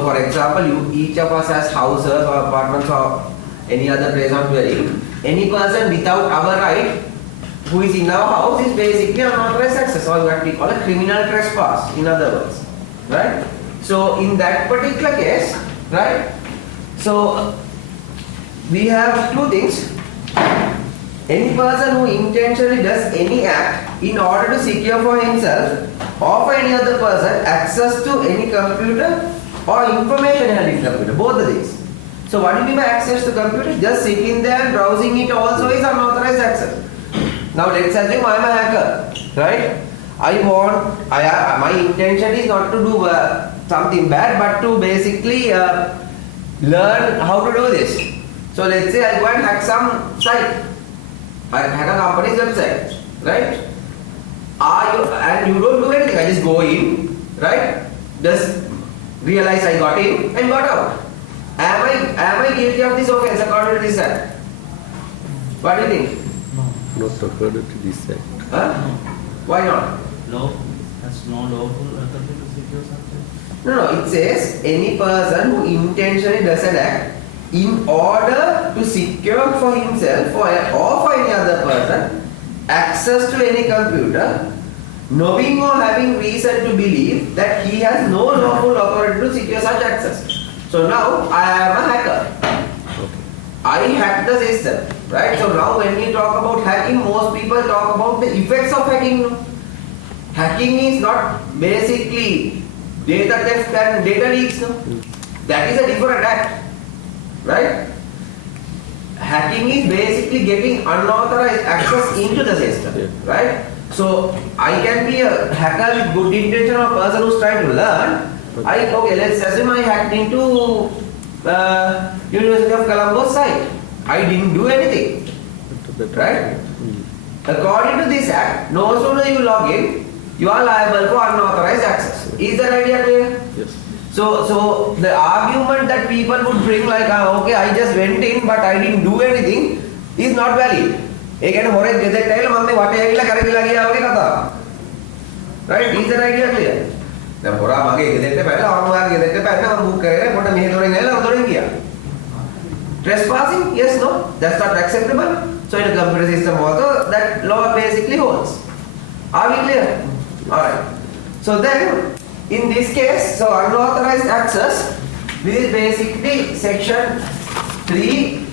for example, each of us has houses or apartments or any other place of dwelling. Any person without our right who is in our house is basically unauthorized access, or what we call a criminal trespass, in other words, right? So in that particular case, right? So we have two things. Any person who intentionally does any act in order to secure for himself or for any other person access to any computer or information held in computer, both of these. So what do you mean by access to computer? Just sitting there and browsing it also is unauthorized access. Now let's assume I am a hacker, right? my intention is not to do something bad, but to basically learn how to do this. So let's say I go and hack some site, I hack a company's website, right? And you don't do anything, I just go in, right? Just realize I got in and got out. Am I guilty of this offense according to this act? What do you think? No. Not according to this act. Huh? Why not? Law has no lawful authority to secure something. No, it says any person who intentionally does an act in order to secure for himself or for any other person access to any computer, knowing or having reason to believe that he has no lawful authority to secure such access. So now I am a hacker. Okay. I hacked the system, right? So now when we talk about hacking, most people talk about the effects of hacking. No? Hacking is not basically data theft and data leaks. No? That is a different act, right? Hacking is basically getting unauthorized access into the system, right? So I can be a hacker with good intention or a person who's trying to learn. Okay, let's assume I hacked into University of Colombo's site. I didn't do anything, right? According to this act, no sooner you log in, you are liable for unauthorized access. Is that idea clear? Yes. So the argument that people would bring like, okay, I just went in but I didn't do anything is not valid. ඒ කියන්නේ හොරෙක් ගෙදරට ඇවිල්ලා මම මේ වටේ ඇවිල්ලා කරකිලා ගියා වගේ කතාවක්. Right? Is that idea clear? දැන් හොරා මගේ ගෙදරට පැනලා අනුමාගේ ගෙදරට පැනලා මම බුක් කරගෙන කොට මෙහෙ දොරෙන් ඇවිල්ලා දොරෙන් ගියා. Trespassing? Yes, no? That's not acceptable. So in a computer system also that law basically holds. Are we clear? Alright. So then in this case, so unauthorized access, this is basically section 3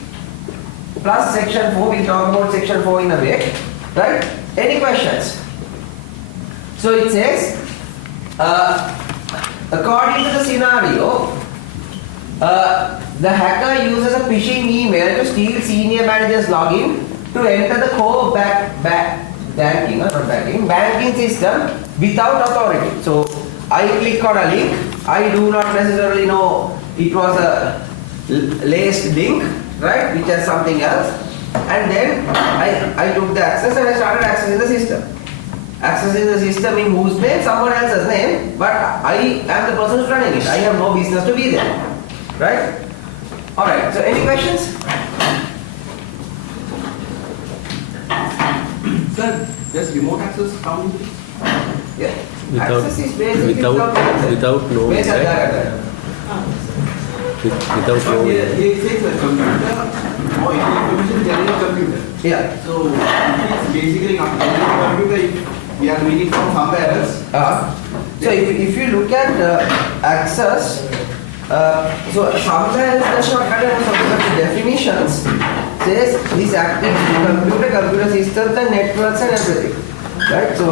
plus section 4. We'll talk about section 4 in a bit, right? Any questions? So it says, according to the scenario, the hacker uses a phishing email to steal senior manager's login to enter the core banking system without authority. So I click on a link. I do not necessarily know it was a laced link, right, which has something else, and then I took the access and I started accessing the system. Accessing the system in whose name? Someone else's name, but I am the person who's running it. I have no business to be there, right? Alright, so any questions? Sir, does remote access count into this? Yeah. Without- Access is basically without knowing, Without right? Without But knowing. here it says the computer or information generated computer. Yeah. So it's basically not generated computer if we are doing it from somewhere else. So if you look at access, so somewhere else does not matter. So the definitions says this active computer systems and networks and everything, right? So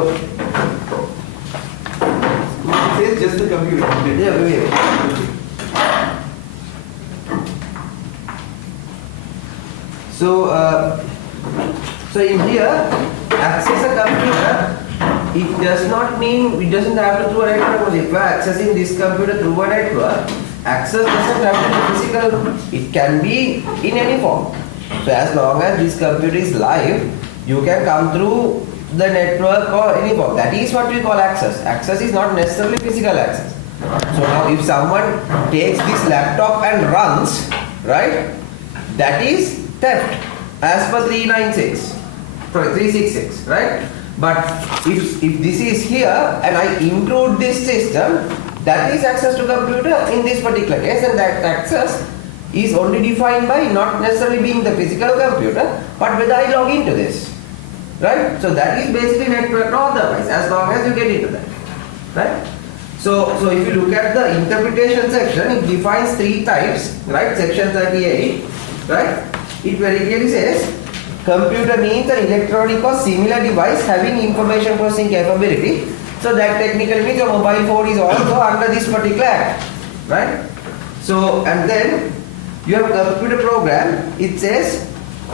It says just the computer. yeah, wait. So in here, access a computer, it does not mean, it doesn't have to through a network. If you are accessing this computer through a network, access doesn't have to be physical. It can be in any form. So as long as this computer is live, you can come through the network or any form. That is what we call access. Access is not necessarily physical access. So now if someone takes this laptop and runs, right, that is theft as per 366, right? But if this is here and I include this system, that is access to computer in this particular case, and that access is only defined by not necessarily being the physical computer, but whether I log into this, right? So that is basically network or otherwise, as long as you get into that, right? So if you look at the interpretation section, it defines 3 types, right? Section 38, right? It very clearly says, computer means an electronic or similar device having information processing capability. So that technically means your mobile phone is also under this particular act, right? So, and then you have a computer program. It says,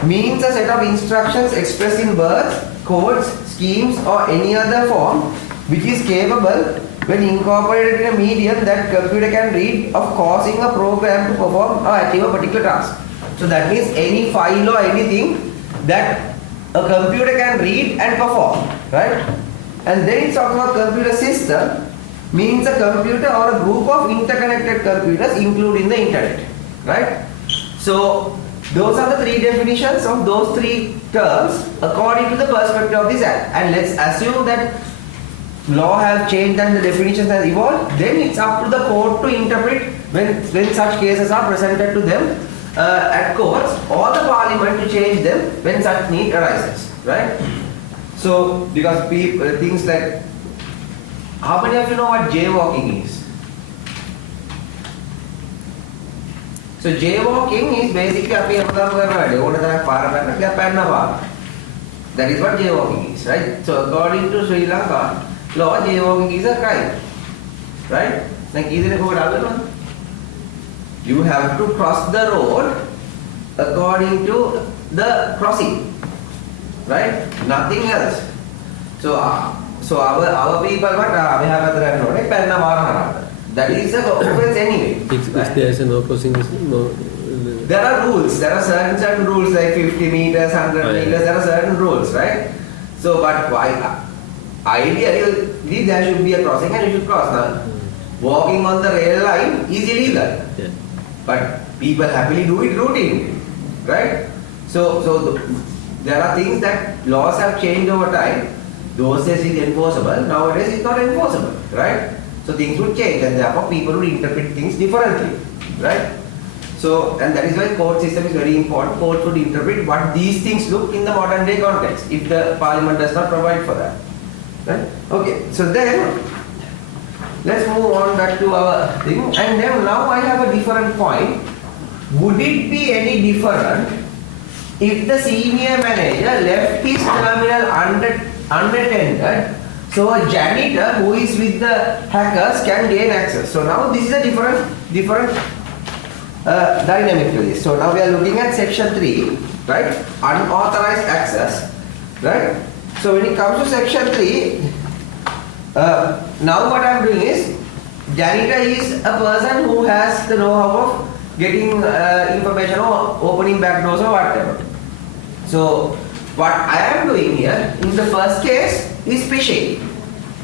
means a set of instructions expressed in words, codes, schemes or any other form which is capable when incorporated in a medium that computer can read of causing a program to perform or achieve a particular task. So that means any file or anything that a computer can read and perform, right? And then it's talking about computer system, means a computer or a group of interconnected computers including the internet, right? So those are the three definitions of those three terms according to the perspective of this act. And let's assume that law have changed and the definitions have evolved, then it's up to the court to interpret when such cases are presented to them at courts, or the parliament to change them when such need arises, right? So because people, things like, how many of you know what jaywalking is? So jaywalking is basically that is what jaywalking is, right? So according to Sri Lanka law, jaywalking is a crime, right? You have to cross the road according to the crossing, right? Nothing else. So our people, that is the offense anyway. If there is no crossing, no. There are rules. There are certain rules like 50 meters, 100 meters. There are certain rules, right? So, but why? Ideally, there should be a crossing and you should cross. Now, walking on the rail line is illegal, Yeah. but people happily do it routinely, right? So there are things that laws have changed over time. Those days it's enforceable. Nowadays it's not enforceable, right? So things would change, and therefore people would interpret things differently, right? So, and that is why court system is very important. Court would interpret what these things look in the modern day context if the parliament does not provide for that, right? Okay, so then let's move on back to our thing. And then now I have a different point. Would it be any different if the senior manager left his terminal unattended, so a janitor who is with the hackers can gain access? So now this is a different dynamic to this. So now we are looking at section 3, right? Unauthorized access, right? So when it comes to section 3, now what I am doing is, janitor is a person who has the know-how of getting information or opening back doors or whatever. So what I am doing here in the first case is phishing,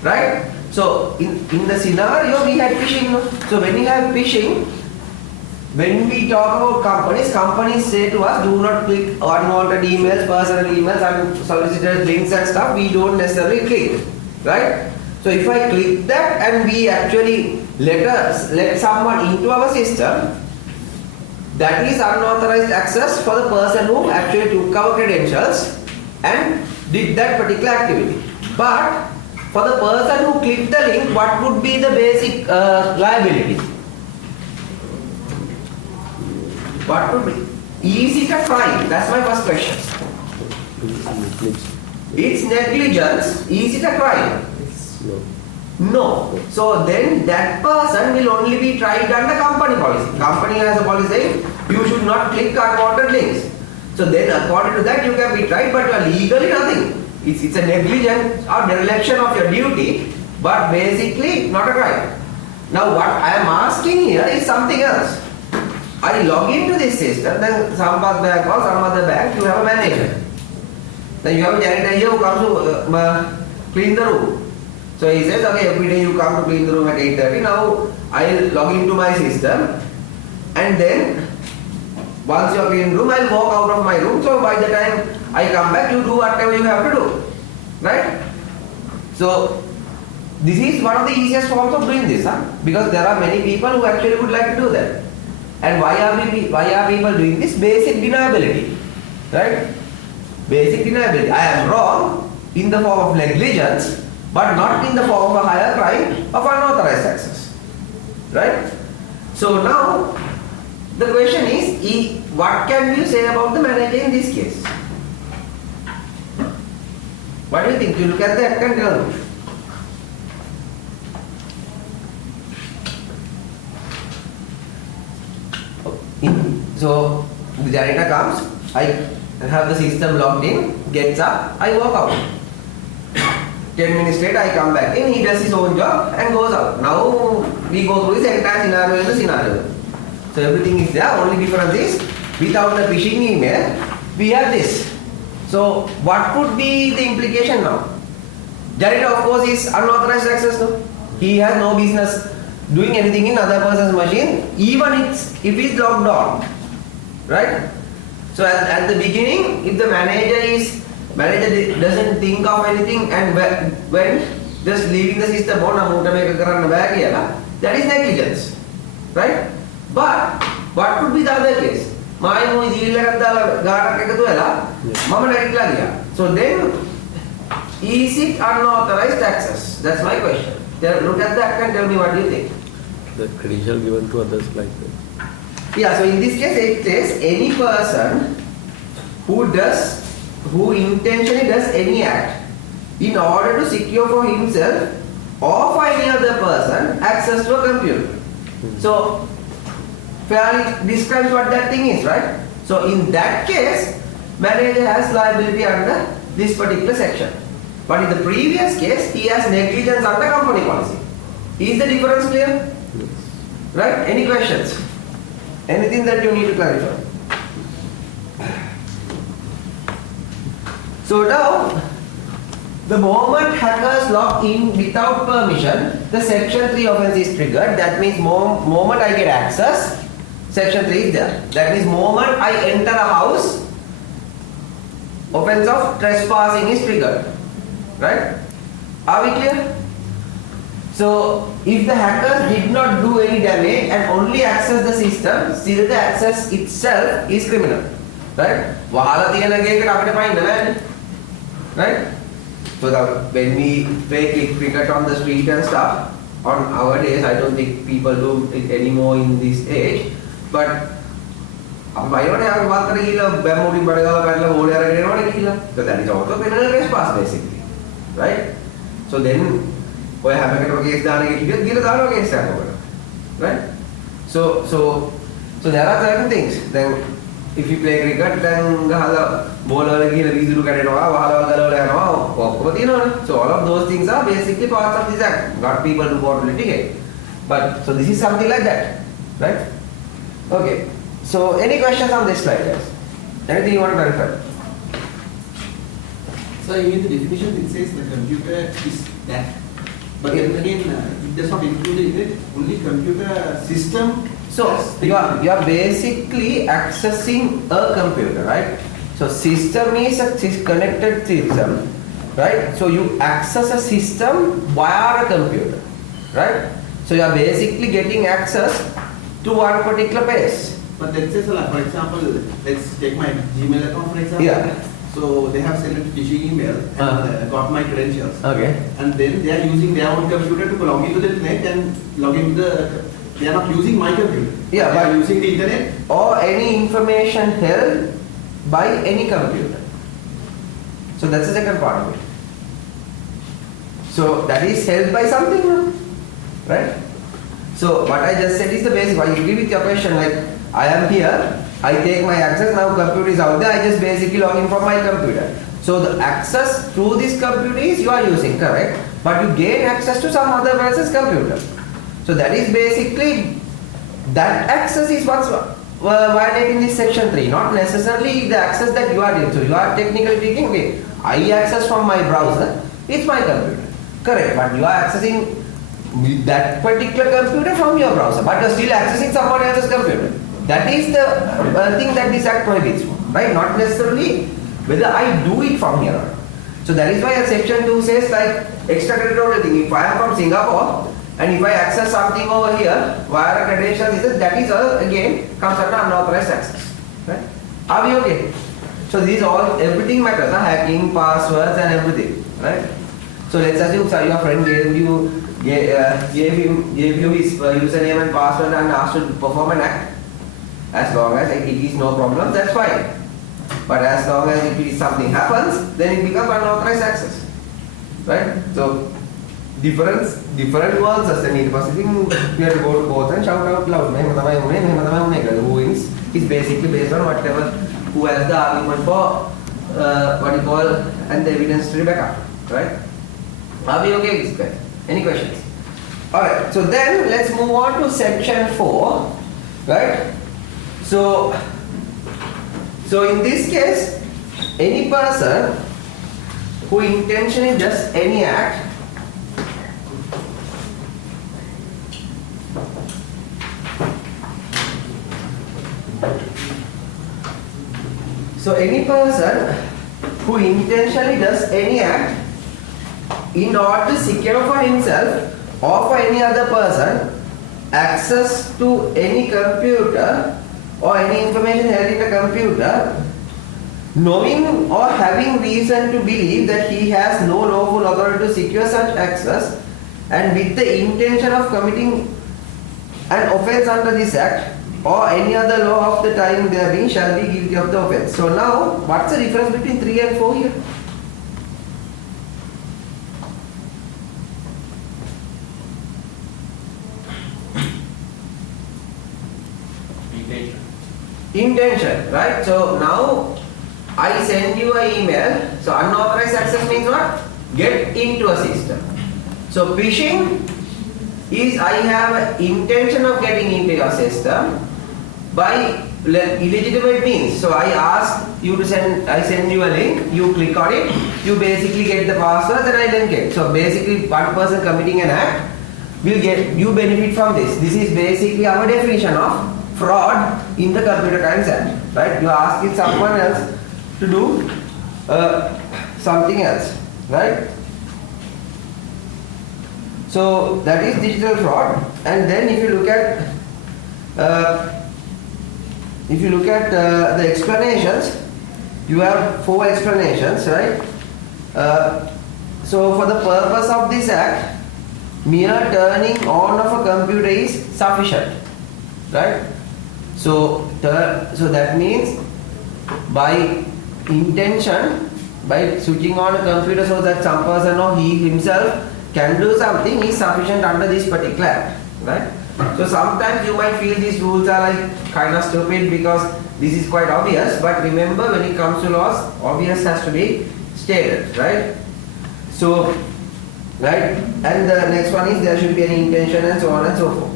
right? So in the scenario we had phishing. So when we have phishing, when we talk about companies say to us, do not click unwanted emails, personal emails, unsolicited links and stuff. We don't necessarily click, right? So if I click that and we actually let someone into our system, that is unauthorized access for the person who actually took our credentials and did that particular activity. But for the person who clicked the link, what would be the basic liability? What would be? Is it a crime? That's my first question. It's negligence. Is it a crime? No. No. So then that person will only be tried under company policy. Company has a policy saying you should not click unwanted links. So then according to that you can be tried, but you are legally nothing. It's a negligence or dereliction of your duty, but basically not a crime. Now what I am asking here is something else. I log into this system, then Sampath Bank or some other bank, you have a manager. Then you have a janitor here who comes to clean the room. So he says, okay, every day you come to clean the room at 8:30. Now I'll log into my system, and then once you are cleaning the room, I'll walk out of my room. So by the time I come back, you do whatever you have to do, right? So this is one of the easiest forms of doing this, because there are many people who actually would like to do that. And why are people doing this? Basic deniability, right? Basic deniability. I am wrong in the form of negligence, but not in the form of a higher crime of unauthorized access, right? So now the question is, what can you say about the manager in this case? What do you think? You look at the act and tell me. So the janitor comes, I have the system logged in, gets up, I walk out. 10 minutes later I come back in, he does his own job and goes out. Now we go through this entire scenario in the scenario. So everything is there, only difference is without the phishing email, we have this. So what could be the implication now? Jared of course is unauthorized access. No? He has no business doing anything in other person's machine, even if it's logged on. Right? So at the beginning, if the manager doesn't think of anything and when just leaving the system on, that is negligence. Right? But what could be the other case? So then, is it unauthorized access? That's my question. Look at that and tell me what you think. The credential given to others like that. Yeah, so in this case it says any person who intentionally does any act in order to secure for himself or for any other person access to a computer. So fairly describes what that thing is, right? So in that case, manager has liability under this particular section. But in the previous case, he has negligence under company policy. Is the difference clear? Yes. Right? Any questions? Anything that you need to clarify? So now, the moment hackers log in without permission, the section 3 offense is triggered. That means moment I get access, section 3 is there. That means moment I enter a house, offense of trespassing is triggered. Right? Are we clear? So, if the hackers did not do any damage and only access the system, still the access itself is criminal. Right? Right? So when we play cricket on the street and stuff, on our days, I don't think people do it anymore in this age. But so that is also criminal trespass basically. Right? So then right? So there are certain things. Then if you play cricket, then so all of those things are basically parts of this act. Not people who go to litigate. But so this is something like that. Right? Okay. So any questions on this slide, guys? Anything you want to clarify? So in the definition it says the computer is that. But then again, it does not include in it only computer system. So you are basically accessing a computer, right? So system is a connected system, right? So you access a system via a computer, right? So you are basically getting access to one particular page. But let's say, for example, let's take my Gmail account for example. Yeah. So they have sent a phishing email and got my credentials. Okay. And then they are using their own computer to log into the internet and log into the. They are not using my computer. Yeah, they are using the internet or any information held by any computer. So that's the second part of it. So that is held by something, right? So what I just said is the basic. I agree with your question. Like I am here. I take my access, now computer is out there, I just basically log in from my computer. So the access through this computer is you are using, correct? But you gain access to some other person's computer. So that is basically, that access is what's violating this section 3, not necessarily the access that you are doing. So you are technically speaking, okay, I access from my browser, it's my computer, correct? But you are accessing that particular computer from your browser, but you are still accessing somebody else's computer. That is the thing that this act prohibits, right? Not necessarily whether I do it from here on. So that is why section 2 says like extraterritorial thing. If I am from Singapore and if I access something over here via a credential, that is again comes under unauthorized access. Right? Are we okay? So these all everything matters, hacking, passwords and everything. Right? So let's assume your friend gave you his username and password and asked to perform an act. As long as it is no problem, that's fine. But as long as if something happens, then it becomes unauthorized access. Right? So different words as an processing, we have to go to both and shout out loud. Who wins is basically based on whatever who has the argument for what you call and the evidence to back up. Right? Are we okay with this, guys? Any questions? Alright, so then let's move on to section 4, right? So in this case, any person who intentionally does any act who intentionally does any act in order to secure for himself or for any other person access to any computer or any information held in a computer, knowing or having reason to believe that he has no lawful authority to secure such access, and with the intention of committing an offence under this act or any other law of the time therein, shall be guilty of the offence. So now, what's the difference between 3 and 4 here? Intention, right? So now I send you an email. So unauthorized access means what? Get into a system. So phishing is I have an intention of getting into your system by illegitimate means. So I ask you to I send you a link, you click on it, you basically get the password, then I link it. So basically one person committing an act will get, you benefit from this. This is basically our definition of fraud in the Computer Crimes Act, right? You are asking someone else to do something else, right? So that is digital fraud. And then if you look at the explanations, you have 4 explanations, right? So for the purpose of this act, mere turning on of a computer is sufficient, right? So that means by intention, by switching on a computer so that some person or he himself can do something is sufficient under this particular act, right? So sometimes you might feel these rules are like kind of stupid because this is quite obvious, but remember when it comes to laws, obvious has to be stated, right? So, right, and the next one is there should be an intention and so on and so forth.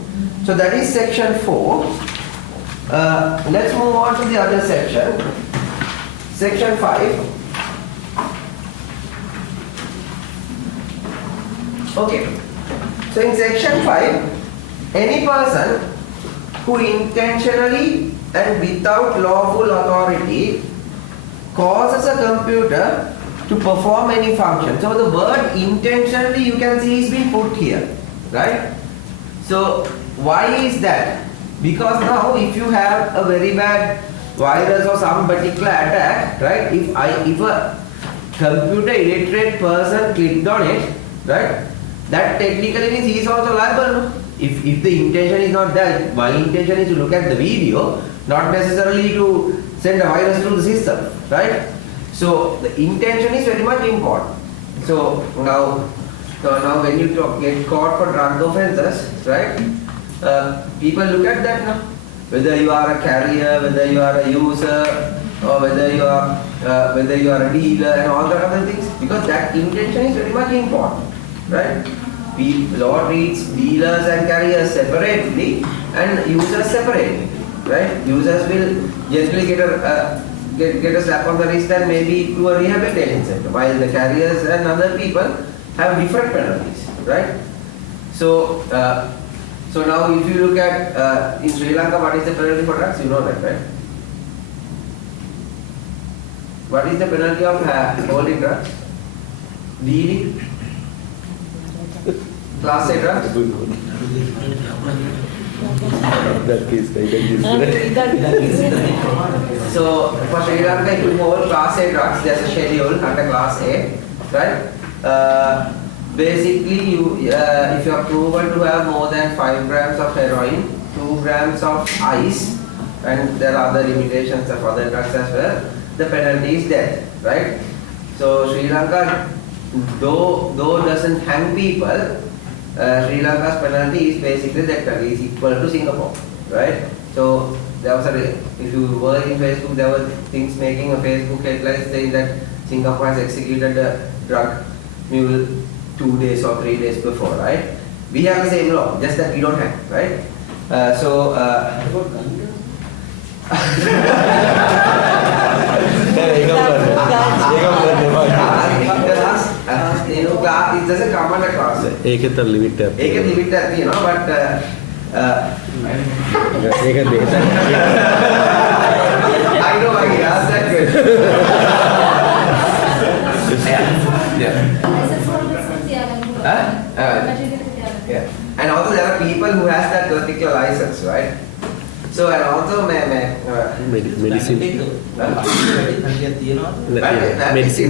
So that is section 4. Let's move on to the other section. Section 5. Okay. So in section 5, any person who intentionally and without lawful authority causes a computer to perform any function. So the word intentionally you can see is being put here, right? So why is that? Because now if you have a very bad virus or some particular attack, right? If a computer illiterate person clicked on it, right? That technically means he is also liable. No? If the intention is not that, my intention is to look at the video, not necessarily to send a virus through the system, right? So the intention is very much important. So now when you get caught for drug offences, right? People look at that now. Whether you are a carrier, whether you are a user, or whether you are a dealer, and all that other things, because that intention is very much important, right? Law treats dealers and carriers separately and users separately, right? Users will generally get a slap on the wrist and maybe to a rehabilitation center, while the carriers and other people have different penalties, right? So now if you look at in Sri Lanka, what is the penalty for drugs? You know that, right? What is the penalty of holding drugs? Dealing? Class A drugs? That case, So for Sri Lanka, if you hold Class A drugs, there's a schedule under Class A, right? Basically, if you are proven to have more than 5 grams of heroin, 2 grams of ice, and there are other limitations of other drugs as well, the penalty is death, right? So Sri Lanka, though doesn't hang people, Sri Lanka's penalty is basically that is equal to Singapore, right? So there was if you were in Facebook, there were things making a Facebook headline saying that Singapore has executed a drug mule 2 days or 3 days before, right? We have the same law, just that we don't have, right? It doesn't come under class. ඒකෙත් limit එකක් ඒකෙත් limit එකක් තියෙනවා, but ඒක දෙහෙත I know I asked that question. Yeah. Yeah. And also there are people who has that particular license, right? So and also medicine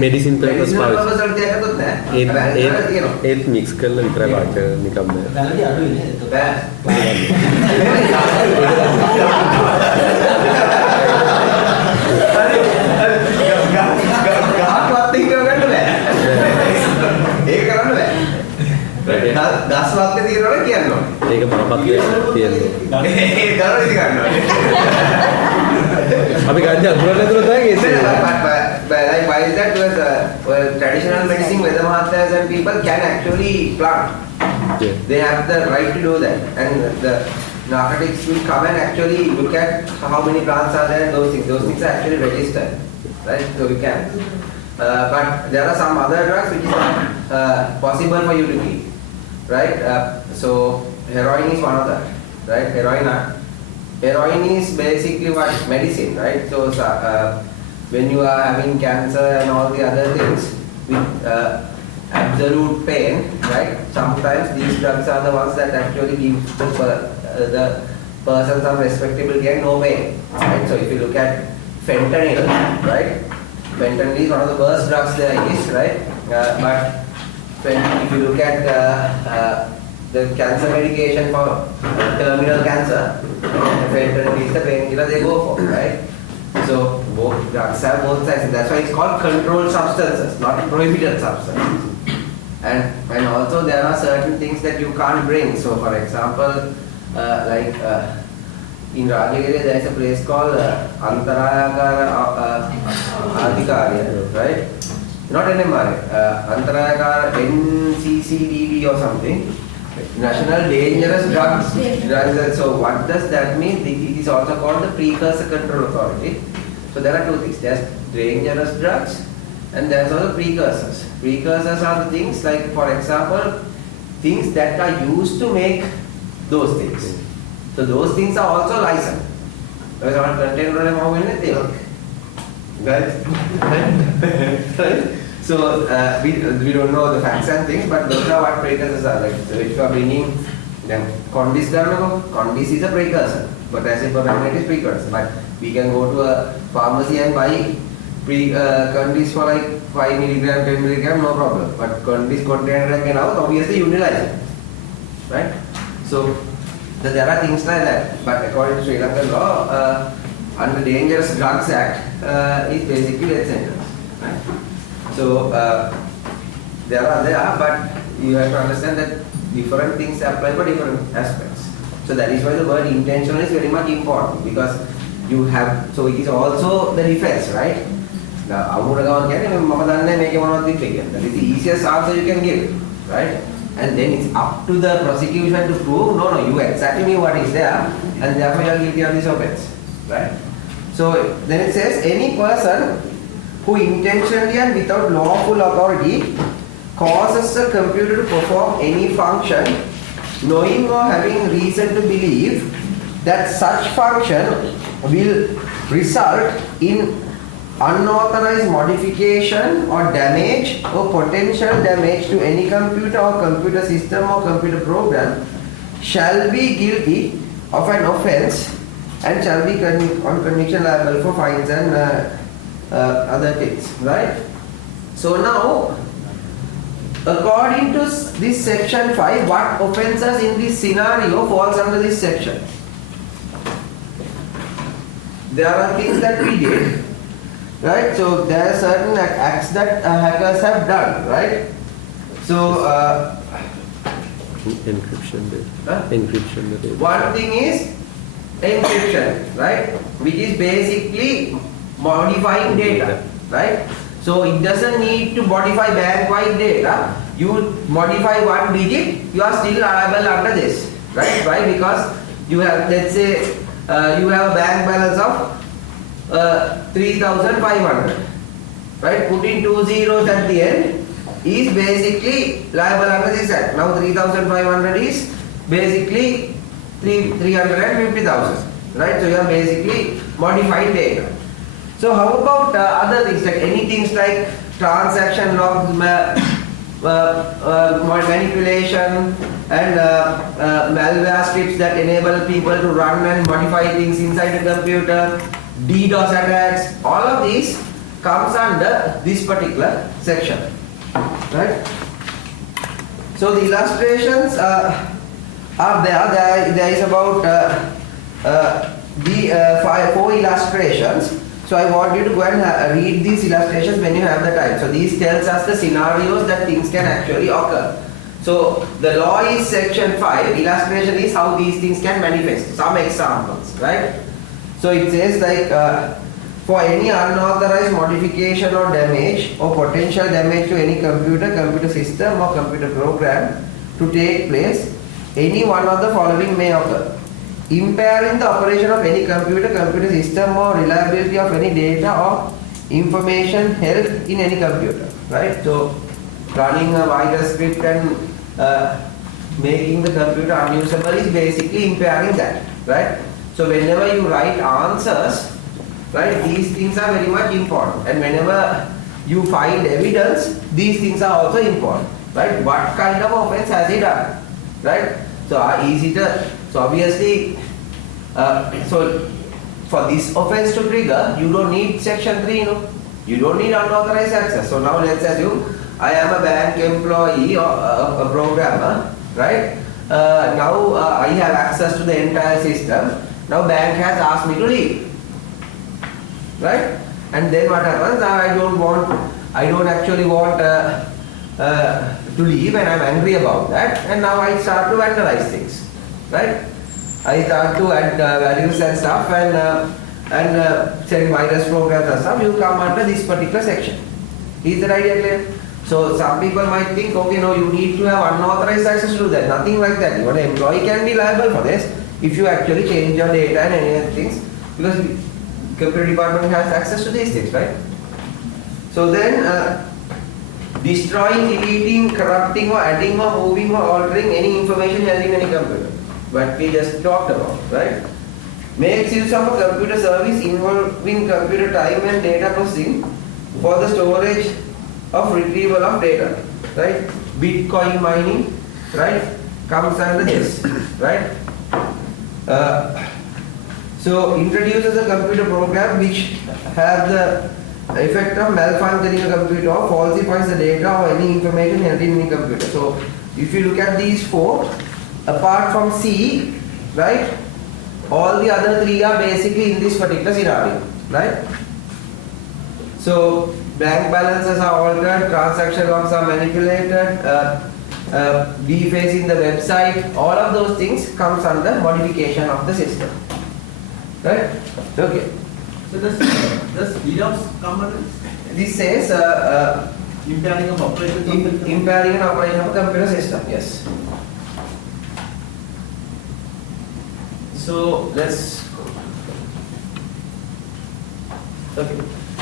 medicine purpose ඒත් mix කරලා විතරයි පාවිච්චි නිකම් දස් වත්ත තියෙනවනේ කියනවා. ඒක බරපතල තියෙනවා. ඒක ගන්න ඉති ගන්නවා. අපි ගන්න අඳුරන්න ඇතුළත තමයි but like why is that? Because traditional medicine Veda Mahatyas and people can actually plant. Yeah. They have the right to do that, and the narcotics will come and actually look at how many plants are there and those things. Those things are actually registered, right? So we can. But there are some other drugs which is not possible for you to keep, right? So heroin is one of that, right? Heroin is basically what medicine, right? So when you are having cancer and all the other things with absolute pain, right? Sometimes these drugs are the ones that actually give the person some respectability and no pain, right? So if you look at fentanyl, right? Fentanyl is one of the worst drugs there is, right? But if you look at the cancer medication for terminal cancer, fentanyl is the painkiller they go for, right? So both drugs have both sides. That's why it's called controlled substances, not prohibited substances. And also there are certain things that you can't bring. So for example, like in Rajagiri there is a place called Antarayakara Adhikarya, right? Not NMRA, Antarayakara NCCDD or something. National Dangerous Drugs. So what does that mean? It is also called the Precursor Control Authority. So there are two things. There's dangerous drugs and there's also precursors. Precursors are the things like, for example, things that are used to make those things. So those things are also licensed. Because our content how many things. So we don't know the facts and things, but those are what precursors are like. So if you are bringing then condis condis is a precursor, but acid permanganate is precursor. But we can go to a pharmacy and buy condis for like 5 milligram, 10 milligram, no problem. But condis container can out obviously utilize it, right? So there are things like that. But according to Sri Lankan law, under Dangerous Drugs Act, is basically death sentence, right? So there are, but you have to understand that different things apply for different aspects. So that is why the word intentional is very much important, because you have, so it is also the defense, right? Now, that is the easiest answer you can give, right? And then it's up to the prosecution to prove, no, you exactly knew what is there, and therefore you are guilty of this offense, right? So then it says, any person who intentionally and without lawful authority causes a computer to perform any function, knowing or having reason to believe that such function will result in unauthorized modification or damage or potential damage to any computer or computer system or computer program, shall be guilty of an offense and shall be on conviction liable for fines and other things, right? So now, according to this section 5, what offences in this scenario falls under this section? There are things that we did, right? So there are certain acts that hackers have done, right? So encryption data. One thing is encryption, right? Which is basically modifying data, right? So it doesn't need to modify bank-wide data, you modify one digit, you are still liable under this, right? Why? Because you have, let's say, you have a bank balance of 3,500, right? Putting 2 zeros at the end is basically liable under this act. Now 3,500 is basically 350,000, right? So you are basically modifying data. So how about other things, like any things like transaction logs, manipulation, and malware scripts that enable people to run and modify things inside the computer, DDoS attacks, all of these comes under this particular section, right? So the illustrations are there. There is about four illustrations. So I want you to go and read these illustrations when you have the time. So these tells us the scenarios that things can actually occur. So the law is section 5, illustration is how these things can manifest. Some examples, right? So it says like for any unauthorized modification or damage or potential damage to any computer system or computer program to take place, any one of the following may occur. Impairing the operation of any computer system or reliability of any data or information held in any computer, right? So running a virus script and making the computer unusable is basically impairing that, right? So whenever you write answers, right, these things are very much important, and whenever you find evidence, these things are also important, right? What kind of offense has he done, right? So so obviously, so for this offense to trigger, you don't need section 3, you don't need unauthorized access. So now let's assume I am a bank employee or a programmer, right? Now I have access to the entire system. Now bank has asked me to leave, right? And then what happens? I don't actually want to leave, and I'm angry about that. And now I start to vandalize things, right? I start to add values and stuff, and send virus programs and stuff. You come under this particular section. Is that idea clear? So some people might think, okay, no, you need to have unauthorized access to do that. Nothing like that. Even an employee can be liable for this if you actually change your data and any other things, because the computer department has access to these things, right? So then, destroying, deleting, corrupting, or adding, or moving, or altering any information held in any computer, what we just talked about, right? Makes use of a computer service involving computer time and data processing for the storage of retrieval of data, right? Bitcoin mining, right, comes under this, right? So introduces a computer program which has the effect of malfunctioning a computer or falsifies the data or any information held in any computer. So if you look at these four, apart from C, right, all the other three are basically in this particular scenario, right? So bank balances are altered, transaction logs are manipulated, defacing the website, all of those things comes under modification of the system, right? Okay. So does DDoS come under this? This says Impairing of operations of the computer? impairing an operation of a computer system, yes. So let's okay.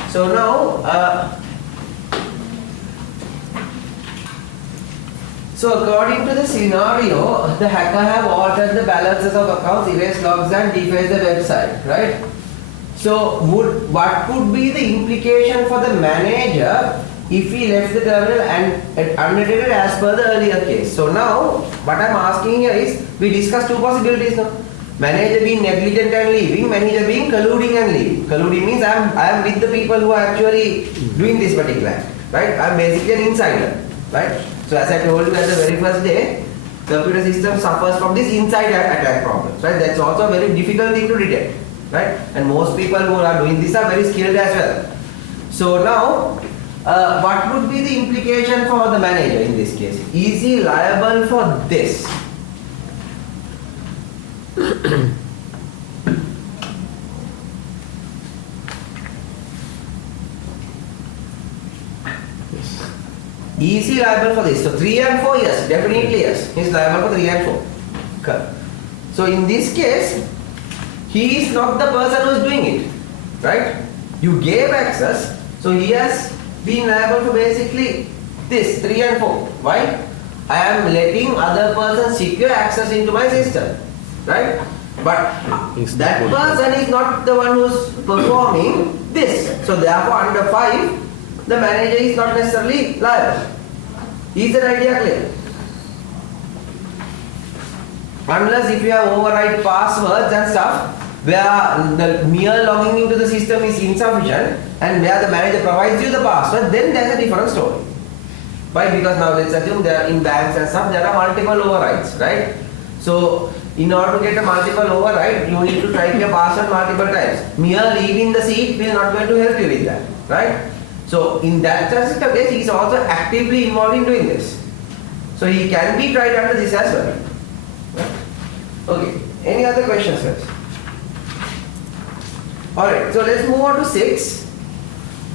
So now so according to the scenario, the hacker have altered the balances of accounts, erased logs, and defaced the website, right? So what would be the implication for the manager if he left the terminal and undetected as per the earlier case? So now what I'm asking here is, we discussed two possibilities now. Manager being negligent and leaving, manager being colluding and leaving. Colluding means I am with the people who are actually doing this particular act, right? I'm basically an insider, right? So as I told you at the very first day, computer system suffers from this inside attack problems, right? That's also a very difficult thing to detect, right? And most people who are doing this are very skilled as well. So now, what would be the implication for the manager in this case? Is he liable for this? Is he liable for this? So 3 and 4, yes, definitely yes. He is liable for 3 and 4. Correct. So in this case, he is not the person who is doing it, right? You gave access, so he has been liable for basically this 3 and 4. Why? I am letting other person secure access into my system, right? But that person is not the one who is performing this. So therefore, under 5, the manager is not necessarily liable. Is that idea clear? Unless if you have override passwords and stuff, where the mere logging into the system is insufficient and where the manager provides you the password, then there's a different story. Why? Because now let's assume there in banks and stuff, there are multiple overrides, right? So in order to get a multiple override, you need to type your password multiple times. Mere leaving the seat will not going to help you with that, right? So in that specific case, he is also actively involved in doing this. So he can be tried under this as well. Right? Okay. Any other questions, guys? Alright, so let's move on to 6.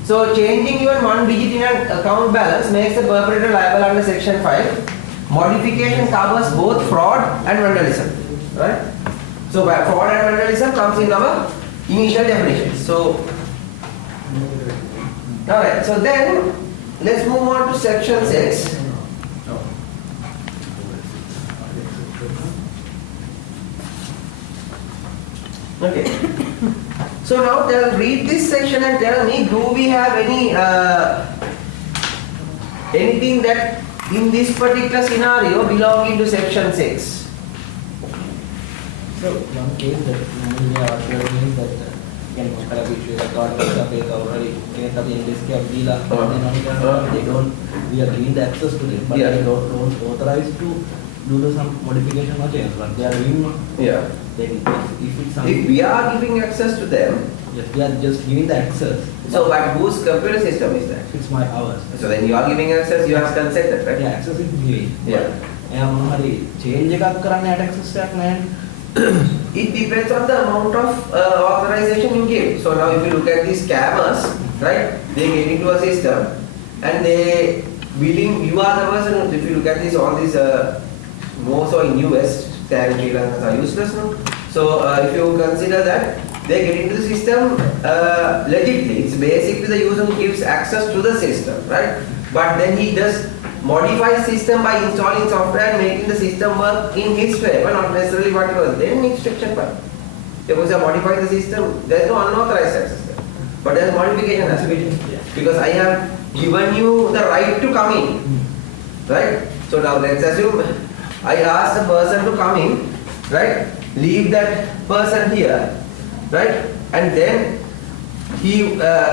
So changing even one digit in an account balance makes the perpetrator liable under section 5. Modification covers both fraud and vandalism. Right? So by fraud and vandalism comes in our initial definition. So alright, so then let's move on to section 6. Okay. So now read this section and tell me, do we have any anything that in this particular scenario belong into section 6? So one case that normally are means that again මොකද අපි record කරලා අපේ කවුරුහරි කෙනෙක් අපි index එකක් දීලා they don't, we are giving the access to them, but Yeah. they don't authorize to do some modification or change, but they are doing. Yeah. Then if it's something, If we are giving access to them, yes, we are just giving the access. so what whose computer system is that? It's my hours. So when you are giving access, you have consented, right? Yeah, access is giving. Yeah. එයා මොනවා හරි change එකක් කරන්න යට access එකක් නැහැ. It depends on the amount of authorization you give. So now if you look at these scammers, right, they get into a system and they willing, you are the person who, if you look at this, all these more so in US, than Sri Lankans are useless now. So if you consider that, they get into the system legitimately. It's basically the user who gives access to the system, right? But then he does modify system by installing software and making the system work in his favor, not necessarily what it was. Then it's section 5. Suppose I modify the system, there is no unauthorized access there. But there is modification aspect. Because I have given you the right to come in. Right? So now let's assume I ask the person to come in, right? Leave that person here, right? And then he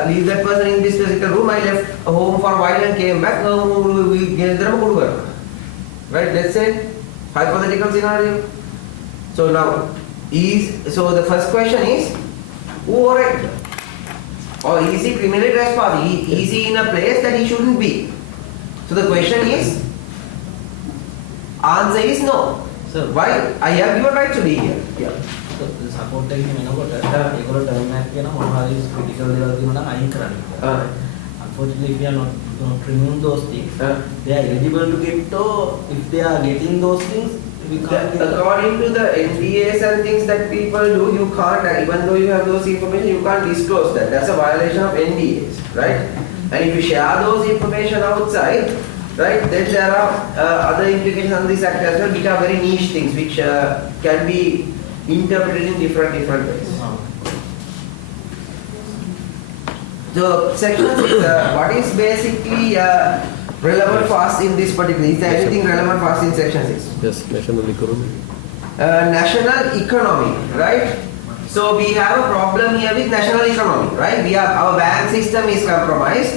leave that person in this physical room. I left home for a while and came back. Right? Let's say hypothetical scenario. So now so the first question is, who overacted? Or is he criminally trespassing? Is he in a place that he shouldn't be? So the question is, answer is no. So Why? I have given right to be here. Yeah. so the support එකකින් වෙනකොට ඒගොල්ලෝ term එකක් කියන මොනවා හරි critical දේවල් තියෙනවා නම් අයින් කරන්න. Unfortunately, if we are not removing those things, they are eligible to get, or if they are getting those things, we can't get. According to the NDAs and things that people do, you can't, even though you have those information, you can't disclose that. That's a violation of NDAs, right? And if you share those information outside, right, then there are other implications on this act as well, which are very niche things, which can be interpreted in different ways. So section 6, what is basically relevant for us in this particular? Is there anything relevant for us in section 6? Yes, national economy. National economy, right? So we have a problem here with national economy, right? We have our bank system is compromised,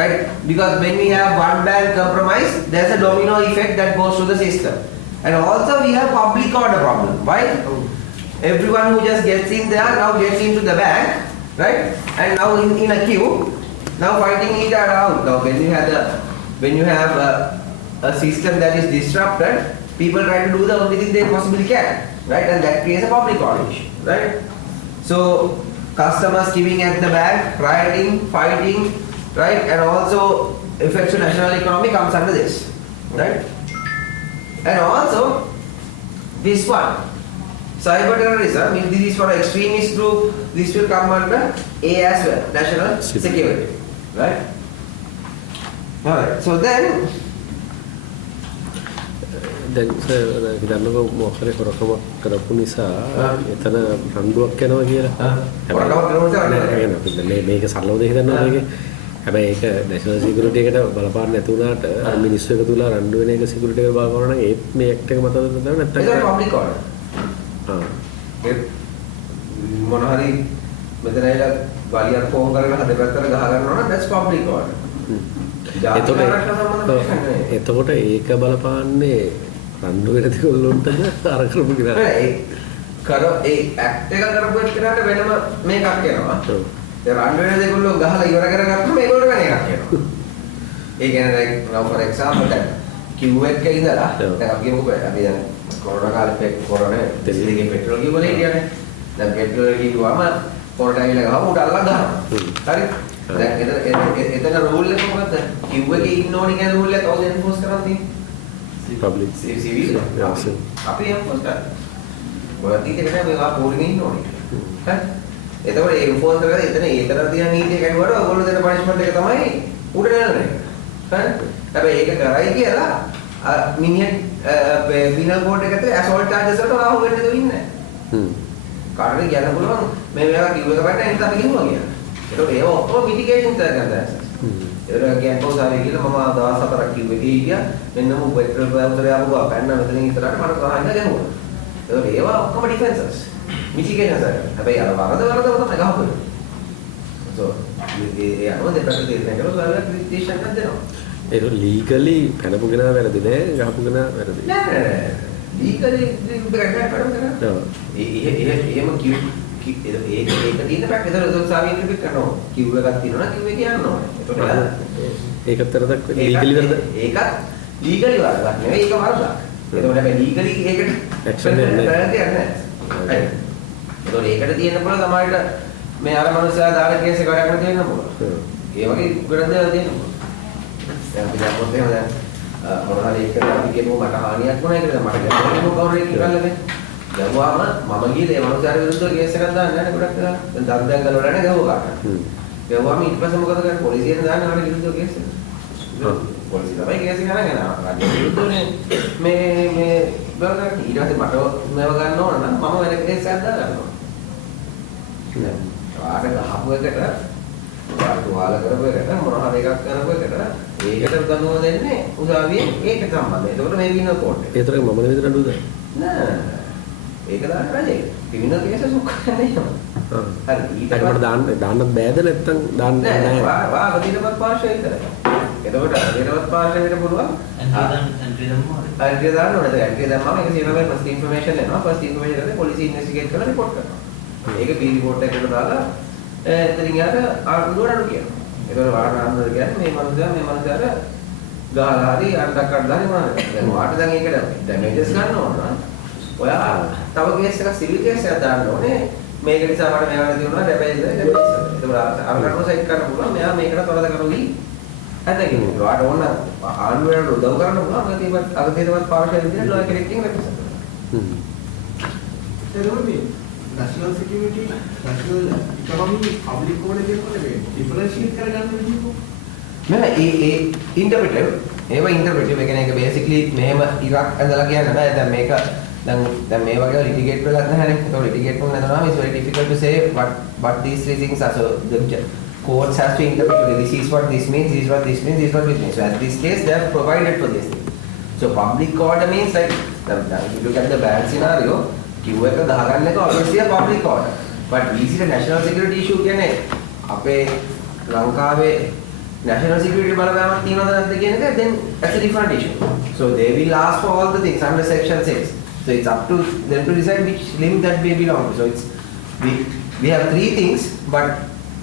right? Because when we have one bank compromised, there's a domino effect that goes to the system. And also we have public order problem, right? Everyone who just gets in there now gets into the bank, right? And now in a queue, now fighting it out. Now when you have a system that is disrupted, people try to do the only thing they possibly can, right? And that creates a public order issue, right? So customers queuing at the bank, rioting, fighting, right? And also effects to national economy comes under this, right? And also this one, cyber terrorism, if this is for an extremist group, this will come under A as well, national security, right? Alright, so then දැන් හිතන්නකෝ මොකද කරකමක් කරපු නිසා එතන රණ්ඩුවක් යනවා කියලා. හැබැයි මේක සරලවද හිතන්නවා මේකේ. හැබැයි ඒක නැෂනල් සිකියුරිටි එකට බලපාන්න නැති වුණාට මිනිස්සු එකතු වෙලා රණ්ඩු වෙන එක සිකියුරිටි එකට බලපානවා නම් ඒ මේ ඇක්ට් එක මතද නැත්නම් ඒක පබ්ලික් ඕඩර්. ඒ මොන හරි මෙතන ඇවිල්ලා ගාලියක් ෆෝන් කරගෙන හදපැත්තට ගහ ගන්නවා නම් that's public order. එතකොට ඒක බලපාන්නේ රණ්ඩු වෙන දෙකොල්ලොන්ටද අර කරපු කියලා. ඒ ඇක්ට් එක කරපු එක්කනට වෙනම මේකක් එනවා. ඒ රණ්ඩු වෙන දෙකොල්ලෝ ගහලා ඉවර කරගත්තම ඒගොල්ලෝ වෙන එකක් එනවා. ඒ කියන්නේ like now for example දැන් Q එකේ ඉඳලා දැන් අපි කියමුකෝ අපි දැන් කොරෝනා කාලේ කොරෝනා දෙලිගේ පෙට්‍රල් කිව්වල හිටියනේ. දැන් පෙට්‍රල් කිව්වම කොරෝනා ඇවිල්ලා ගහම උඩ අල්ලලා ගහනවා. හරි? දැන් එතන රූල් එක මොකද්ද? Q එකේ ඉන්න ඕනි කියන රූල් එක කවුද එන්ෆෝස් කරන්නේ තියෙන්නේ? Public civil. අපි එන්ෆෝස් කරා. ඔයාලා තීතේ මේවා පොලිමේ ඉන්න ඕනි. හරි? එතකොට ඒ එන්ෆෝස් කරලා එතන ඒතර තියෙන නීතිය කැඩුවට ඔයගොල්ලෝ දෙන පනිෂ්මන්ට් එක තමයි උඩ නෙලන්නේ. හරි? හැබැයි ඒක කරයි කියලා මිනිහන් පිනල් කෝඩ් එක ඇතුලේ ඇසෝල්ට් චාර්ජස් වලට ආව වෙන්න දෙන්නේ නැහැ. කාටද කියන්න පුළුවන් මේ මේවා කිව්ව එක බලන්න එන්න අපි කිව්වා කියලා. ඒකට ඒව ඔක්කොම මිටිගේෂන් කරගන්න. ඒකට කැම්පස් ආවේ කියලා මම දවස් 4ක් කිව්වේ ගියා. මෙන්න මම පෙට්‍රල් බවුතරේ ආපුවා පැන්න මෙතනින් ඉතරට මට ගහන්න ගැහුවා. ඒකට ඒවා ඔක්කොම ඩිෆෙන්සස්. මිටිගේෂන් කරගන්න. හැබැයි අර වරද තමයි ගහපුවේ. so ඒ අනුව දෙපැත්ත තීරණය කරලා ඔයාලා ක්‍රිටිෂන් එකක් දෙනවා. ඒක ලීගලි පැනපු කෙනා වැරදි නෑ ගහපු කෙනා වැරදි. නෑ ලීගලි බ්‍රැන්ඩ් කරනවා. එහෙම ඒක තියෙන පැක් ඒතර සාවින් රිපීට් කරනවා. කිව් එකක් තියෙනවා කිව් එක කියන්න ඕනේ. ඒකත් වැරදක් ලීගලි වැරද. ඒකත් ලීගලි වැරදක් නෙවෙයි ඒක වරදක්. ඒතකොට හැබැයි ලීගලි ඒකට ඇක්ෂන් එකක් නෑ. ඒතකොට ඒකට තියෙන පුළුවන් තමයි මේ අර මනුස්සයා දාලා කේස් එක වැඩක් නැති වෙන්න පුළුවන්. ඒ වගේ ගොඩක් දේවල් තියෙනවා. දැන් අපි දැම්මොත් එහෙම දැන් මොන හරි එකට අපි කියමු මට හානියක් වුණා කියලා මට ගැටලුවක් කවුරු එකක් කරලානේ. ගහුවාම මම ගිහලා ඒ මනුස්සයාට විරුද්ධව කේස් එකක් දාන්න නැහැ ගොඩක් වෙලා. දැන් දන් ගලවලා නැහැ ගහුවා කාට. ගහුවාම ඊට පස්සේ මොකද කරන්නේ පොලිසියට දාන්න ආවට විරුද්ධව කේස් එක. පොලිසිය තමයි කේස් එක අරගෙන ආවා. රාජ්‍ය විරුද්ධවනේ මේ බලන්න ඊට පස්සේ මට මේව ගන්න ඕන නම් මම වෙන කේස් එකක් දාගන්නවා. ආට ගහපු එකට වාල කරපු එකට මොන හරි එකක් කරපු එකට ඒකට දනුව දෙන්නේ උසාවියෙන් ඒක සම්බන්ධයි. ඒකට මේ වින කෝට් එක. ඒතරම් මම නෙවෙයි නඩුවද? නෑ. ඒක දාන්න රජේ. ක්‍රිමිනල් කේසස් ඔක්කොම නෙවෙයි. හරි. ඊට දාන්නත් බෑද නැත්නම් දාන්න නෑ. වා අධිරමත් පාර්ශ්වය විතරයි. එතකොට අධිරමත් පාර්ශ්වය විතර පුළුවන්. එන්ට්‍රි දාන්න ඕනේ. එන්ට්‍රි දැම්මම ඒක සිරවෙන් ෆස්ට් ඉන්ෆර්මේෂන් එනවා. ෆස්ට් ඉන්ෆර්මේෂන් එකේ පොලිසිය ඉන්වෙස්ටිගේට් කරලා රිපෝට් කරනවා. ඒක පී රිපෝට් එකකට දාලා එතනින් යාට ආණ්ඩුවට කියනවා. ඒතකොට ආණ්ඩුවට කියන්නේ මේ මනුස්සයාට ගහලා හරි අඬක් අඬලා මොනවද? දැන් වාට දැන් ඒකට ඩැමේජස් ගන්න ඕන නම් ඔයා තව කේස් එකක් සිවිල් කේස් එකක් දාන්න ඕනේ. මේක නිසා මට මේවා නැති වුණා ඩැමේජ් එකක්. ඒතකොට අර කටම සයිට් කරන්න පුළුවන්. මෙයා මේකට තොරද කරගොයි. හැදගෙන වාට ඕන ආණ්ඩුවට උදව් කරන්න පුළුවන්. අගතියවත් පාර්ශල් විදිහට ලෝය කෙරෙකින් රෙප්‍රසන්ට් කරනවා. national security, national economy, public order කියනකොට මේ differentiate කරගන්න විදිහකෝ. නෑ ඒ ඉන්ටර්ප්‍රිටිව් ඒවා ඉන්ටර්ප්‍රිටිව් ඒ කියන්නේ ඒක බේසිකලි මෙහෙම ඉරක් ඇඳලා කියන්න බෑ. දැන් මේක දැන් මේ වගේ ලිටිගේට් වෙලත් නැහැනේ. ඒක ලිටිගේට් වුණ නැතනම it's very difficult to say what these three things are. So the courts has to interpret this is what this means, this is what this means, this is what this means. So at this case they have provided for this thing. So public order means like if you look at the bad scenario Q එක ගහගන්න එක obviously a public order. But we see the national security issue කියන්නේ අපේ ලංකාවේ national security බලපෑමක් තියෙනවද නැද්ද කියන එක then that's a different issue. So they will ask for all the things under section 6. So it's up to them to decide which limb that they belong to. So it's we have three things but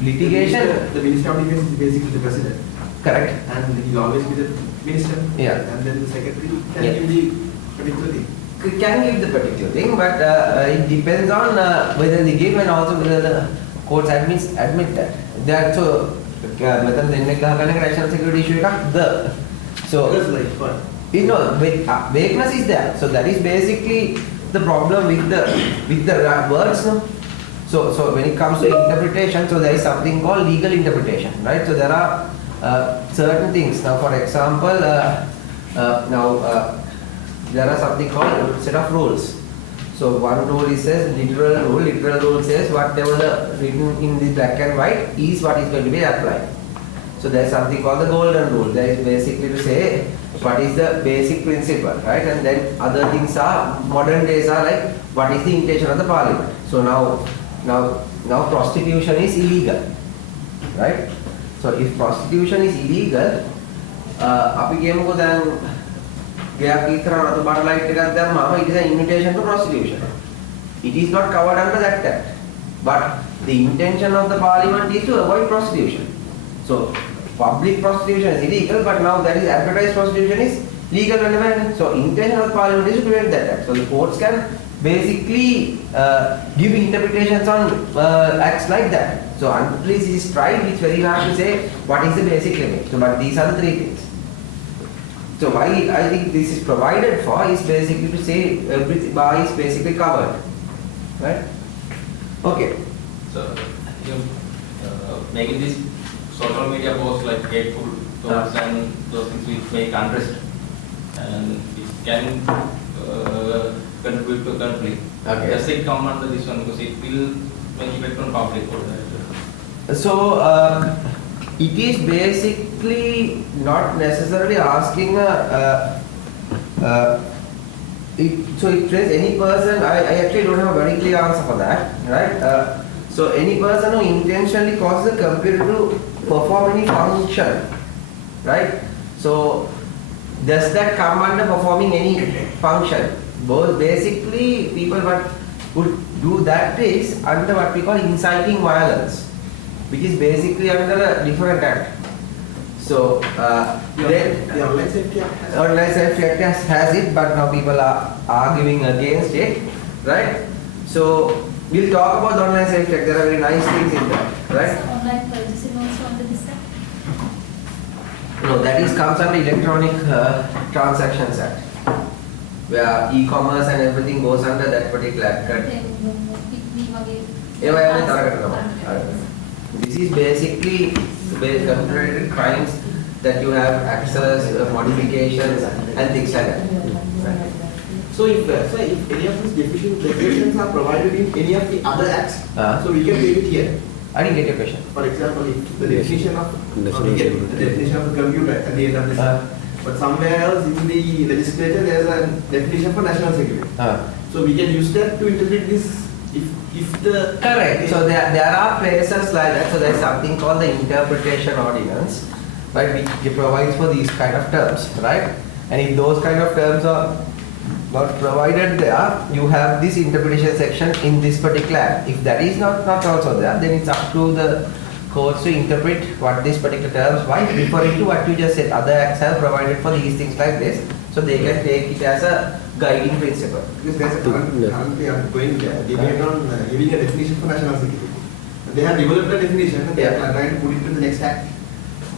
litigation The Minister of Defense is basically the president. Correct. And he'll always be the minister. Yeah. And then the secretary can Yeah. give the particular thing. Can give the particular thing, but it depends on whether they give and also whether the courts admit that. That so මෙතන දෙන්නේ ගහගන්න national security issue එකක්ද? So Because like what? you know, vagueness is there. So that is basically the problem with the words, no? So when it comes to interpretation, so there is something called legal interpretation, right? So there are certain things. Now, for example, there are something called set of rules. So one rule is says literal rule. Literal rule says whatever written in the black and white is what is going to be applied. So there is something called the golden rule. That is basically to say what is the basic principle, right? And then other things are modern days are like what is the intention of the parliament. So now prostitution is illegal, right? So if prostitution is illegal, අපි කියමුකෝ දැන් ගයක් ඉතරන අත බඩ light එකක් දැම්මම it is an invitation to prostitution. It is not covered under that act. But the intention of the parliament is to avoid prostitution. So public prostitution is illegal, but now that is advertised prostitution is legal and so intention of the parliament is to prevent that act. So the courts can basically give interpretations on acts like that. So until it is tried, it's very hard to say what is the basic limit. So but these are the three things. So why I think this is provided for is basically to say every bar is basically covered, right? Okay. So you making this social media posts like hateful thoughts and those things which make unrest and it can contribute to conflict. Okay. Does it come under this one because it will make effect on public? So it is basically not necessarily asking so it says any person, I actually don't have a very clear answer for that, right? So any person who intentionally causes a computer to perform any function, right? So does that come under performing any function? Both basically people what would do that is under what we call inciting violence, which is basically under a different act. So then The Online Safety Act has Online Safety Act has it, but now people are arguing against it, right? So we'll talk about the Online Safety Act. There are very nice things in that, right? So online purchasing also under this act? No, that is comes under Electronic Transactions Act, where e-commerce and everything goes under that particular act. This is basically computer crimes that you have access, modifications, and things like that. Right. So if any of these definitions are provided in any of the other acts, so we can take it here. I didn't get your question. For example, if the definition of National we get security. the definition of the computer at the end of this, but somewhere else in the legislature there is a definition for national security. So we can use that to interpret this if the Correct. So there are places like that. So there is something called the interpretation ordinance, right, which provides for these kind of terms, right? And if those kind of terms are not provided there, you have this interpretation section in this particular act. If that is not also there, then it's up to the courts to interpret what these particular terms, why referring to what you just said. Other acts have provided for these things like this, so they can take it as a guiding principle. because there's a currently I'm going there, giving a definition for national security. They have developed a definition and they are trying to put it to the next act.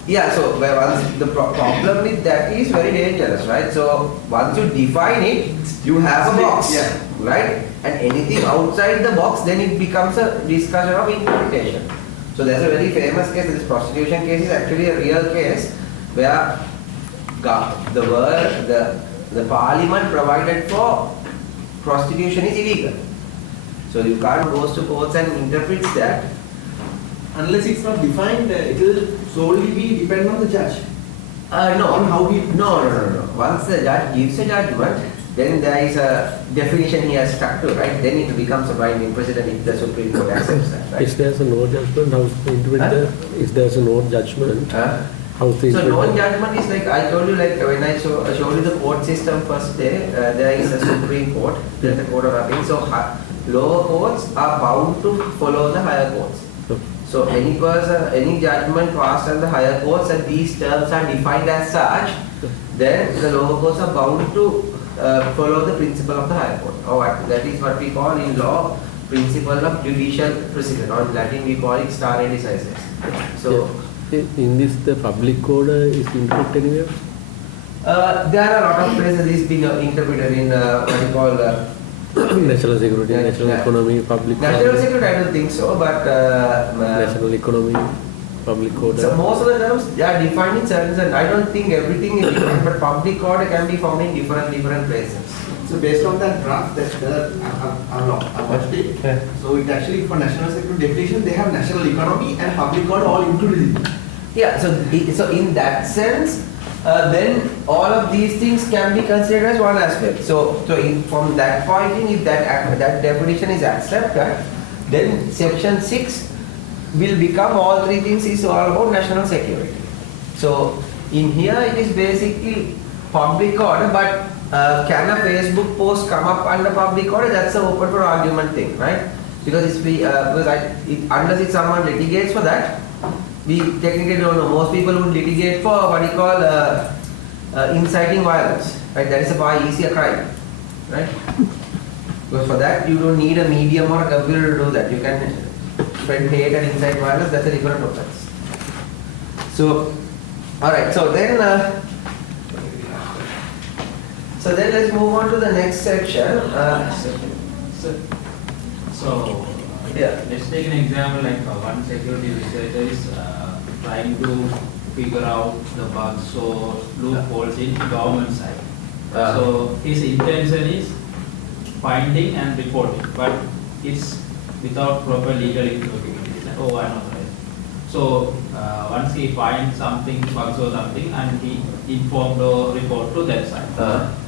Yeah, so once the problem with that is very dangerous, right? So once you define it, you have a box, Yeah. right? And anything outside the box, then it becomes a discussion of interpretation. So there's a very famous case. This prostitution case is actually a real case where the parliament provided for prostitution is illegal. So you can't go to courts and interpret that. Unless it's not defined, it will solely be depend on the judge. No. On how he No. Once the judge gives a judgment, then there is a definition he has stuck to, right? Then it becomes a binding precedent if the Supreme Court accepts that, right? If there's a no judgment, how's the interpret if there's a no judgment, how's the So interpret non-judgment is like I told you, like when I showed you the court system first day, there is a Supreme Court, there is the Court of Appeal. So lower courts are bound to follow the higher courts. So any person, any judgment passed on the higher courts and these terms are defined as such, then the lower courts are bound to follow the principle of the higher court. Or that is what we call in law principle of judicial precedent. Or in Latin we call it stare decisis. So In this, the public order is interpreted anywhere? There are a lot of places this being interpreted in what you call National security, Yeah, national yeah. economy, public national order. security. I don't think so, but National economy, public order. so most of the terms they are defined in certain. I don't think everything is different, but public order can be found in different places. So based on that draft that I watched it. Yeah. So it actually for national security definition they have national economy and public order all included in it. Yeah, so in that sense, then all of these things can be considered as one aspect. From that point in, if that definition is accepted, then section 6 will become all three things is all about national security. So in here it is basically public order, but can a Facebook post come up under public order? That's an open for argument thing, right? Because unless it's someone litigates for that, we technically don't know. Most people would litigate for what you call inciting violence, right? That is a far easier crime, right? Because for that you don't need a medium or a computer to do that. You can spread hate and incite violence. That's a different offense. So, all right. So then let's move on to the next section. So, Yeah. let's take an example like one security researcher is trying to figure out the bugs or loopholes in government side. So his intention is finding and reporting, but it's without proper legal capabilities. Oh, I know. So once he finds something, bugs or something, and he informed or report to that side.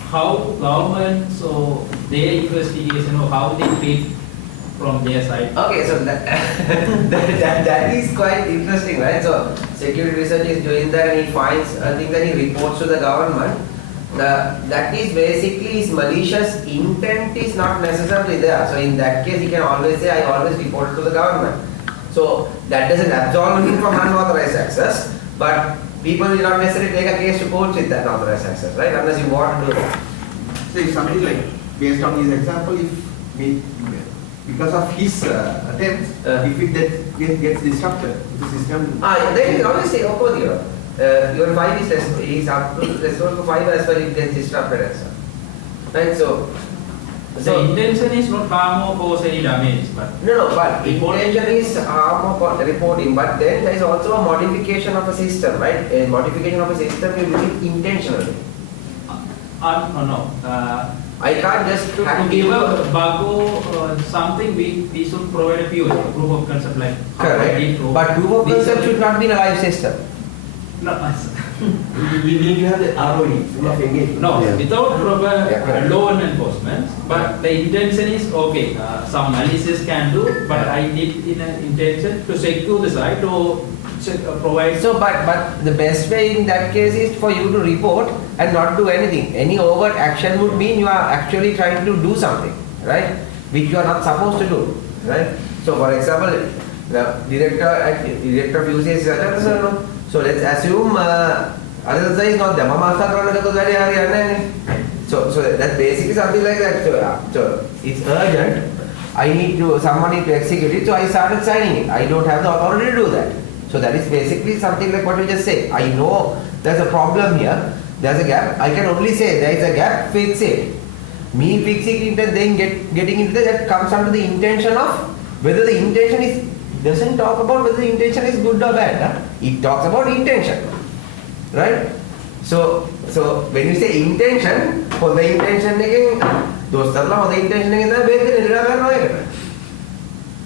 How government, so their investigation or how they treat from their side. Okay, so that is quite interesting, right? So security research is doing that and he finds things and he reports to the government. That is basically his malicious intent is not necessarily there. So in that case, he can always say, I always report to the government. So that doesn't absolve him from unauthorized access, but people will not necessarily take a case to court with that unauthorized access, right? Unless you want to do it. So if something like based on his example, because of his attempts, if it gets disrupted, the system. Then you always say, your 5 is up to restore to 5 as well if it gets disrupted as well. Right? So The intention is not harm or cause any damage, but no, but intention is harm or reporting, but then there is also a modification of a system, right? A modification of a system you do it intentionally. no. I can't just To give a bug or something, we should provide a POC, proof of concept like correct. But proof of concept should not be in a live system. No, We need to have the ROE of engagement. no, Yeah. without proper correct. law enforcement, but the intention is okay, some malicious can do, but I did in an intention to secure the site or provide. So, but the best way in that case is for you to report and not do anything. Any overt action would mean you are actually trying to do something, right? Which you are not supposed to do, right? So, for example, the director of UCS is so let's assume Aditya is not there. So that's basically something like that. So it's urgent. Someone need to execute it. So I started signing it. I don't have the authority to do that. So that is basically something like what we just said. I know there's a problem here. There's a gap. I can only say there is a gap. Fix it. Me fixing it and then getting into that comes under the intention of whether the intention is doesn't talk about whether the intention is good or bad. Huh? It talks about intention, right? So when you say intention, for the intention again, those for the intention again,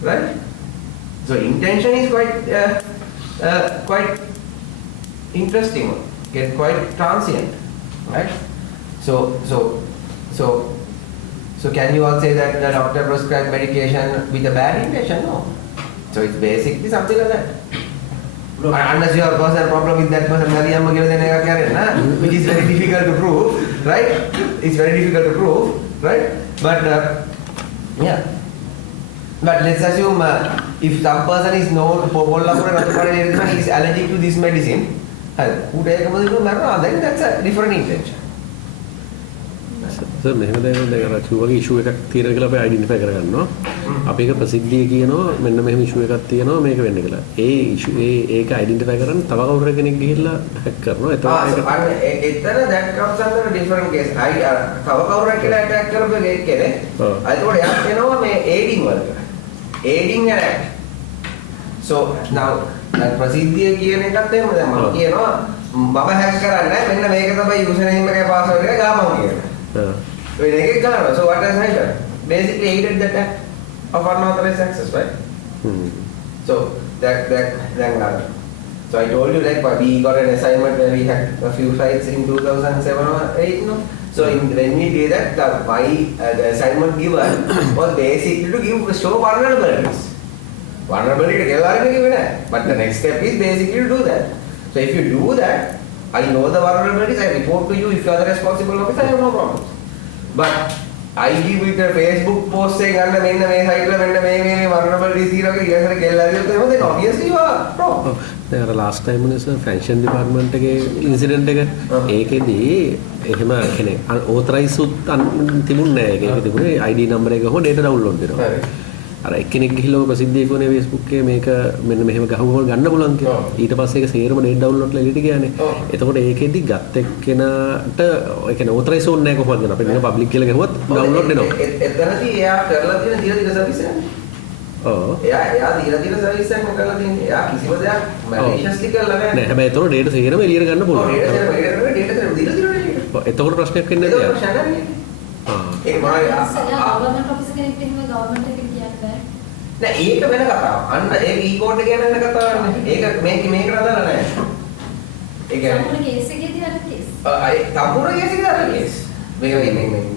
right? So intention is quite interesting, get quite transient, right? So can you all say that the doctor prescribed medication with a bad intention? No. So it's basically something like that. Unless you have a personal problem with that person, which is very difficult to prove, right? It's very difficult to prove, right? But yeah. But let's assume if some person is known he is allergic to this medicine, then that's a different intention. Sir මෙහෙම දැන් අර කිව්වගේ ඉෂුව එකක් තියෙනවා කියලා අපි identify කරගන්නවා. අපි ඒක ප්‍රසිද්ධිය කියනවා මෙන්න මෙහෙම ඉෂුව එකක් තියෙනවා මේක වෙන්න කියලා. ඒ ඉෂු ඒක අයිඩෙන්ටිෆයි කරන්න තව කවුරු කෙනෙක් ගිහිල්ලා හැක් කරනවා. එතකොට ඒක එතන that comes under a different case. තව කවුරුක් කියලා attack කරපු එක කෙනෙක්. ඒතකොට එයා කියනවා මේ aiding වලට. aiding an act. So now ප්‍රසිද්ධිය කියන එකත් එහෙම දැන් මම කියනවා මම හැක් කරන්නේ මෙන්න මේක තමයි user name එකේ password එක ගාමම කියලා. වෙන එකක් ගන්නවා. So what has happened? Basically aided that act of unauthorized access, right? So that so I told you like we got an assignment where we had a few sites in 2007 or 8, no? So when we did that, the assignment given was basically to show vulnerabilities. Vulnerability to give but the next step is basically to do that. So if you do that, I know the vulnerabilities, I report to you. If you are the responsible officer, I have no problems. But I give it a Facebook post saying, "Anna, menna me site la menna me vulnerabilities here." Okay, then obviously you are wrong. දැන් අර last time වනේ sir fashion department එකේ incident එක ඒකෙදී එහෙම කෙනෙක් authorise තිබුණේ නැහැ. ඒකේ තිබුණේ ID නම්බර එක හෝ data download වෙනවා. අර එක්කෙනෙක් ගිහිල්ලා ප්‍රසිද්ධිය කොනේ Facebook එකේ මේක මෙන්න මෙහෙම ගහුවම ගන්න පුළුවන් කියලා. ඊට පස්සේ ඒක සේරම data download ලා එළියට ගියානේ. එතකොට ඒකෙදි ගත් එක්කෙනාට ඒ කියන්නේ ඕතරයිස් ඕනේ නැහැ කොහොමද කරන්නේ. අපි මේක පබ්ලික් කියලා ගහුවත් download වෙනවා. එතනදී එයා කරලා තියෙන දීලා සර්විස් එක. ඔව්. එයා දීලා සර්විස් එකක් කරලා තියෙන්නේ. එයා කිසිම දෙයක් maliciously කරලා නැහැ. නෑ හැබැයි එතකොට data සේරම එළියට ගන්න පුළුවන්. ඔව් data සේරම දීලා තියෙනවා. එතකොට ප්‍රශ්නයක් වෙන්නේ නැහැ. ඒක ප්‍රශ්නයක් නෑ. ඒ මොනවද? ගවර්න්මන්ට් ඔෆිස් කෙනෙක්ට එහෙම ගවර්න්මන්ට් එකට කියන්න බෑ. නෑ ඒක වෙන කතාවක්. අන්න ඒක ඊකෝඩ් එක ගැන වෙන කතාවක් නේ. ඒක මේකට අදාළ නෑ. ඒ කියන්නේ සම්පූර්ණ කේස් එකේදී අර කේස්. සම්පූර්ණ කේස් එකේ අදාළ කේස්. මේ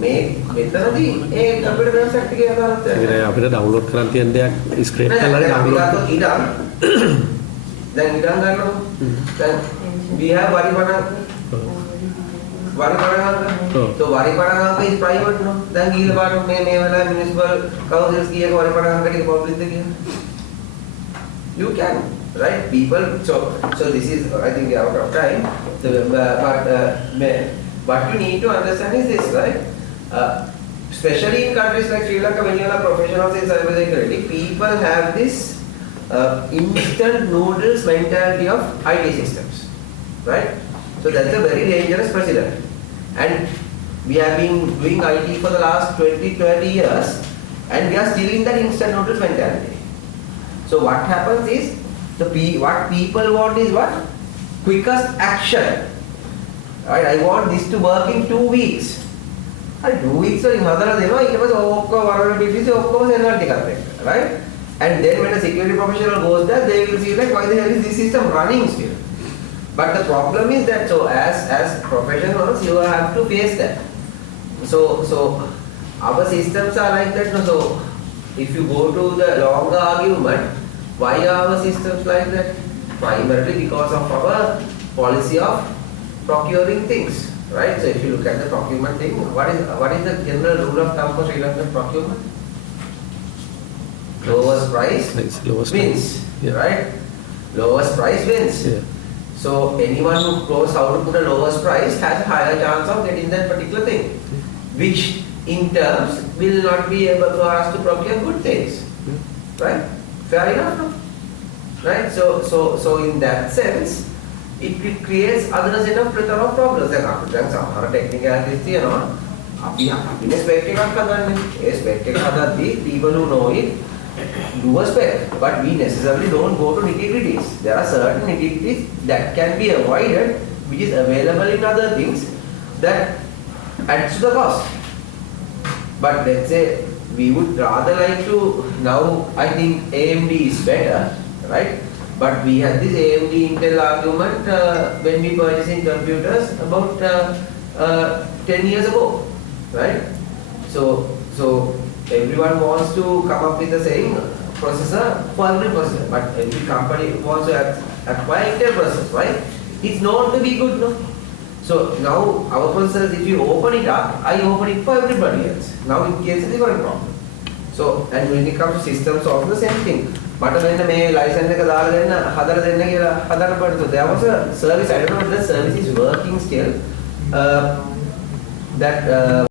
මෙතනදී ඒ කම්පියුටර් වෙබ්සයිට් එකේ අදාළත්. ඒ අපිට ඩවුන්ලෝඩ් කරන් තියෙන දෙයක් ස්ක්‍රේප් කරලා ඩවුන්ලෝඩ් ඉඩම්. දැන් ඉඩම් ගන්නවා. දැන් we have so Variparanganka is private, no? Then he is part of municipal councils ki Variparanganka is public thing. You can, right? People. So this is I think out of time. So, what you need to understand is this, right? Especially in countries like Sri Lanka, when you are professionals in cybersecurity, people have this instant noodles mentality of IT systems, right? So that's a very dangerous precedent. And we have been doing IT for the last 20-30 years and we are still in that instant noodles mentality. So what happens is, what people want is what? Quickest action. Right? I want this to work in 2 weeks. 2 weeks or in other than right? And then when a security professional goes there, they will see like why the hell is this system running still? But the problem is that as professionals you have to face that. So our systems are like that. So if you go to the longer argument, why are our systems like that? Primarily because of our policy of procuring things, right? So if you look at the procurement thing, what is the general rule of thumb for Sri Lankan procurement? Lowest price wins, right? Lowest price wins. Yeah. So anyone who knows how to put a lowest price has a higher chance of getting that particular thing, which in terms will not be able for us to procure good things, right? Fair enough, no? Right? So in that sense, it creates other set of plethora of problems. Then some technicalities, you know, we spec people who know it do a spec, but we necessarily don't go to nitty-gritties. There are certain nitty-gritties that can be avoided, which is available in other things that adds to the cost. But let's say we would rather like to, now I think AMD is better, right? But we had this AMD Intel argument when we purchasing computers about 10 years ago, right? So everyone wants to come up with the same processor for every processor, but every company wants to acquire Intel processors, right? It's known to be good, no? So now our processors, if you open it up, I open it for everybody else. Now it creates a different problem. So, and when it comes to systems, also the same thing. But when the license එක දාලා දෙන්න හදලා දෙන්න කියලා හදන්න බෑ. So there was a service, I don't know if the service is working still, that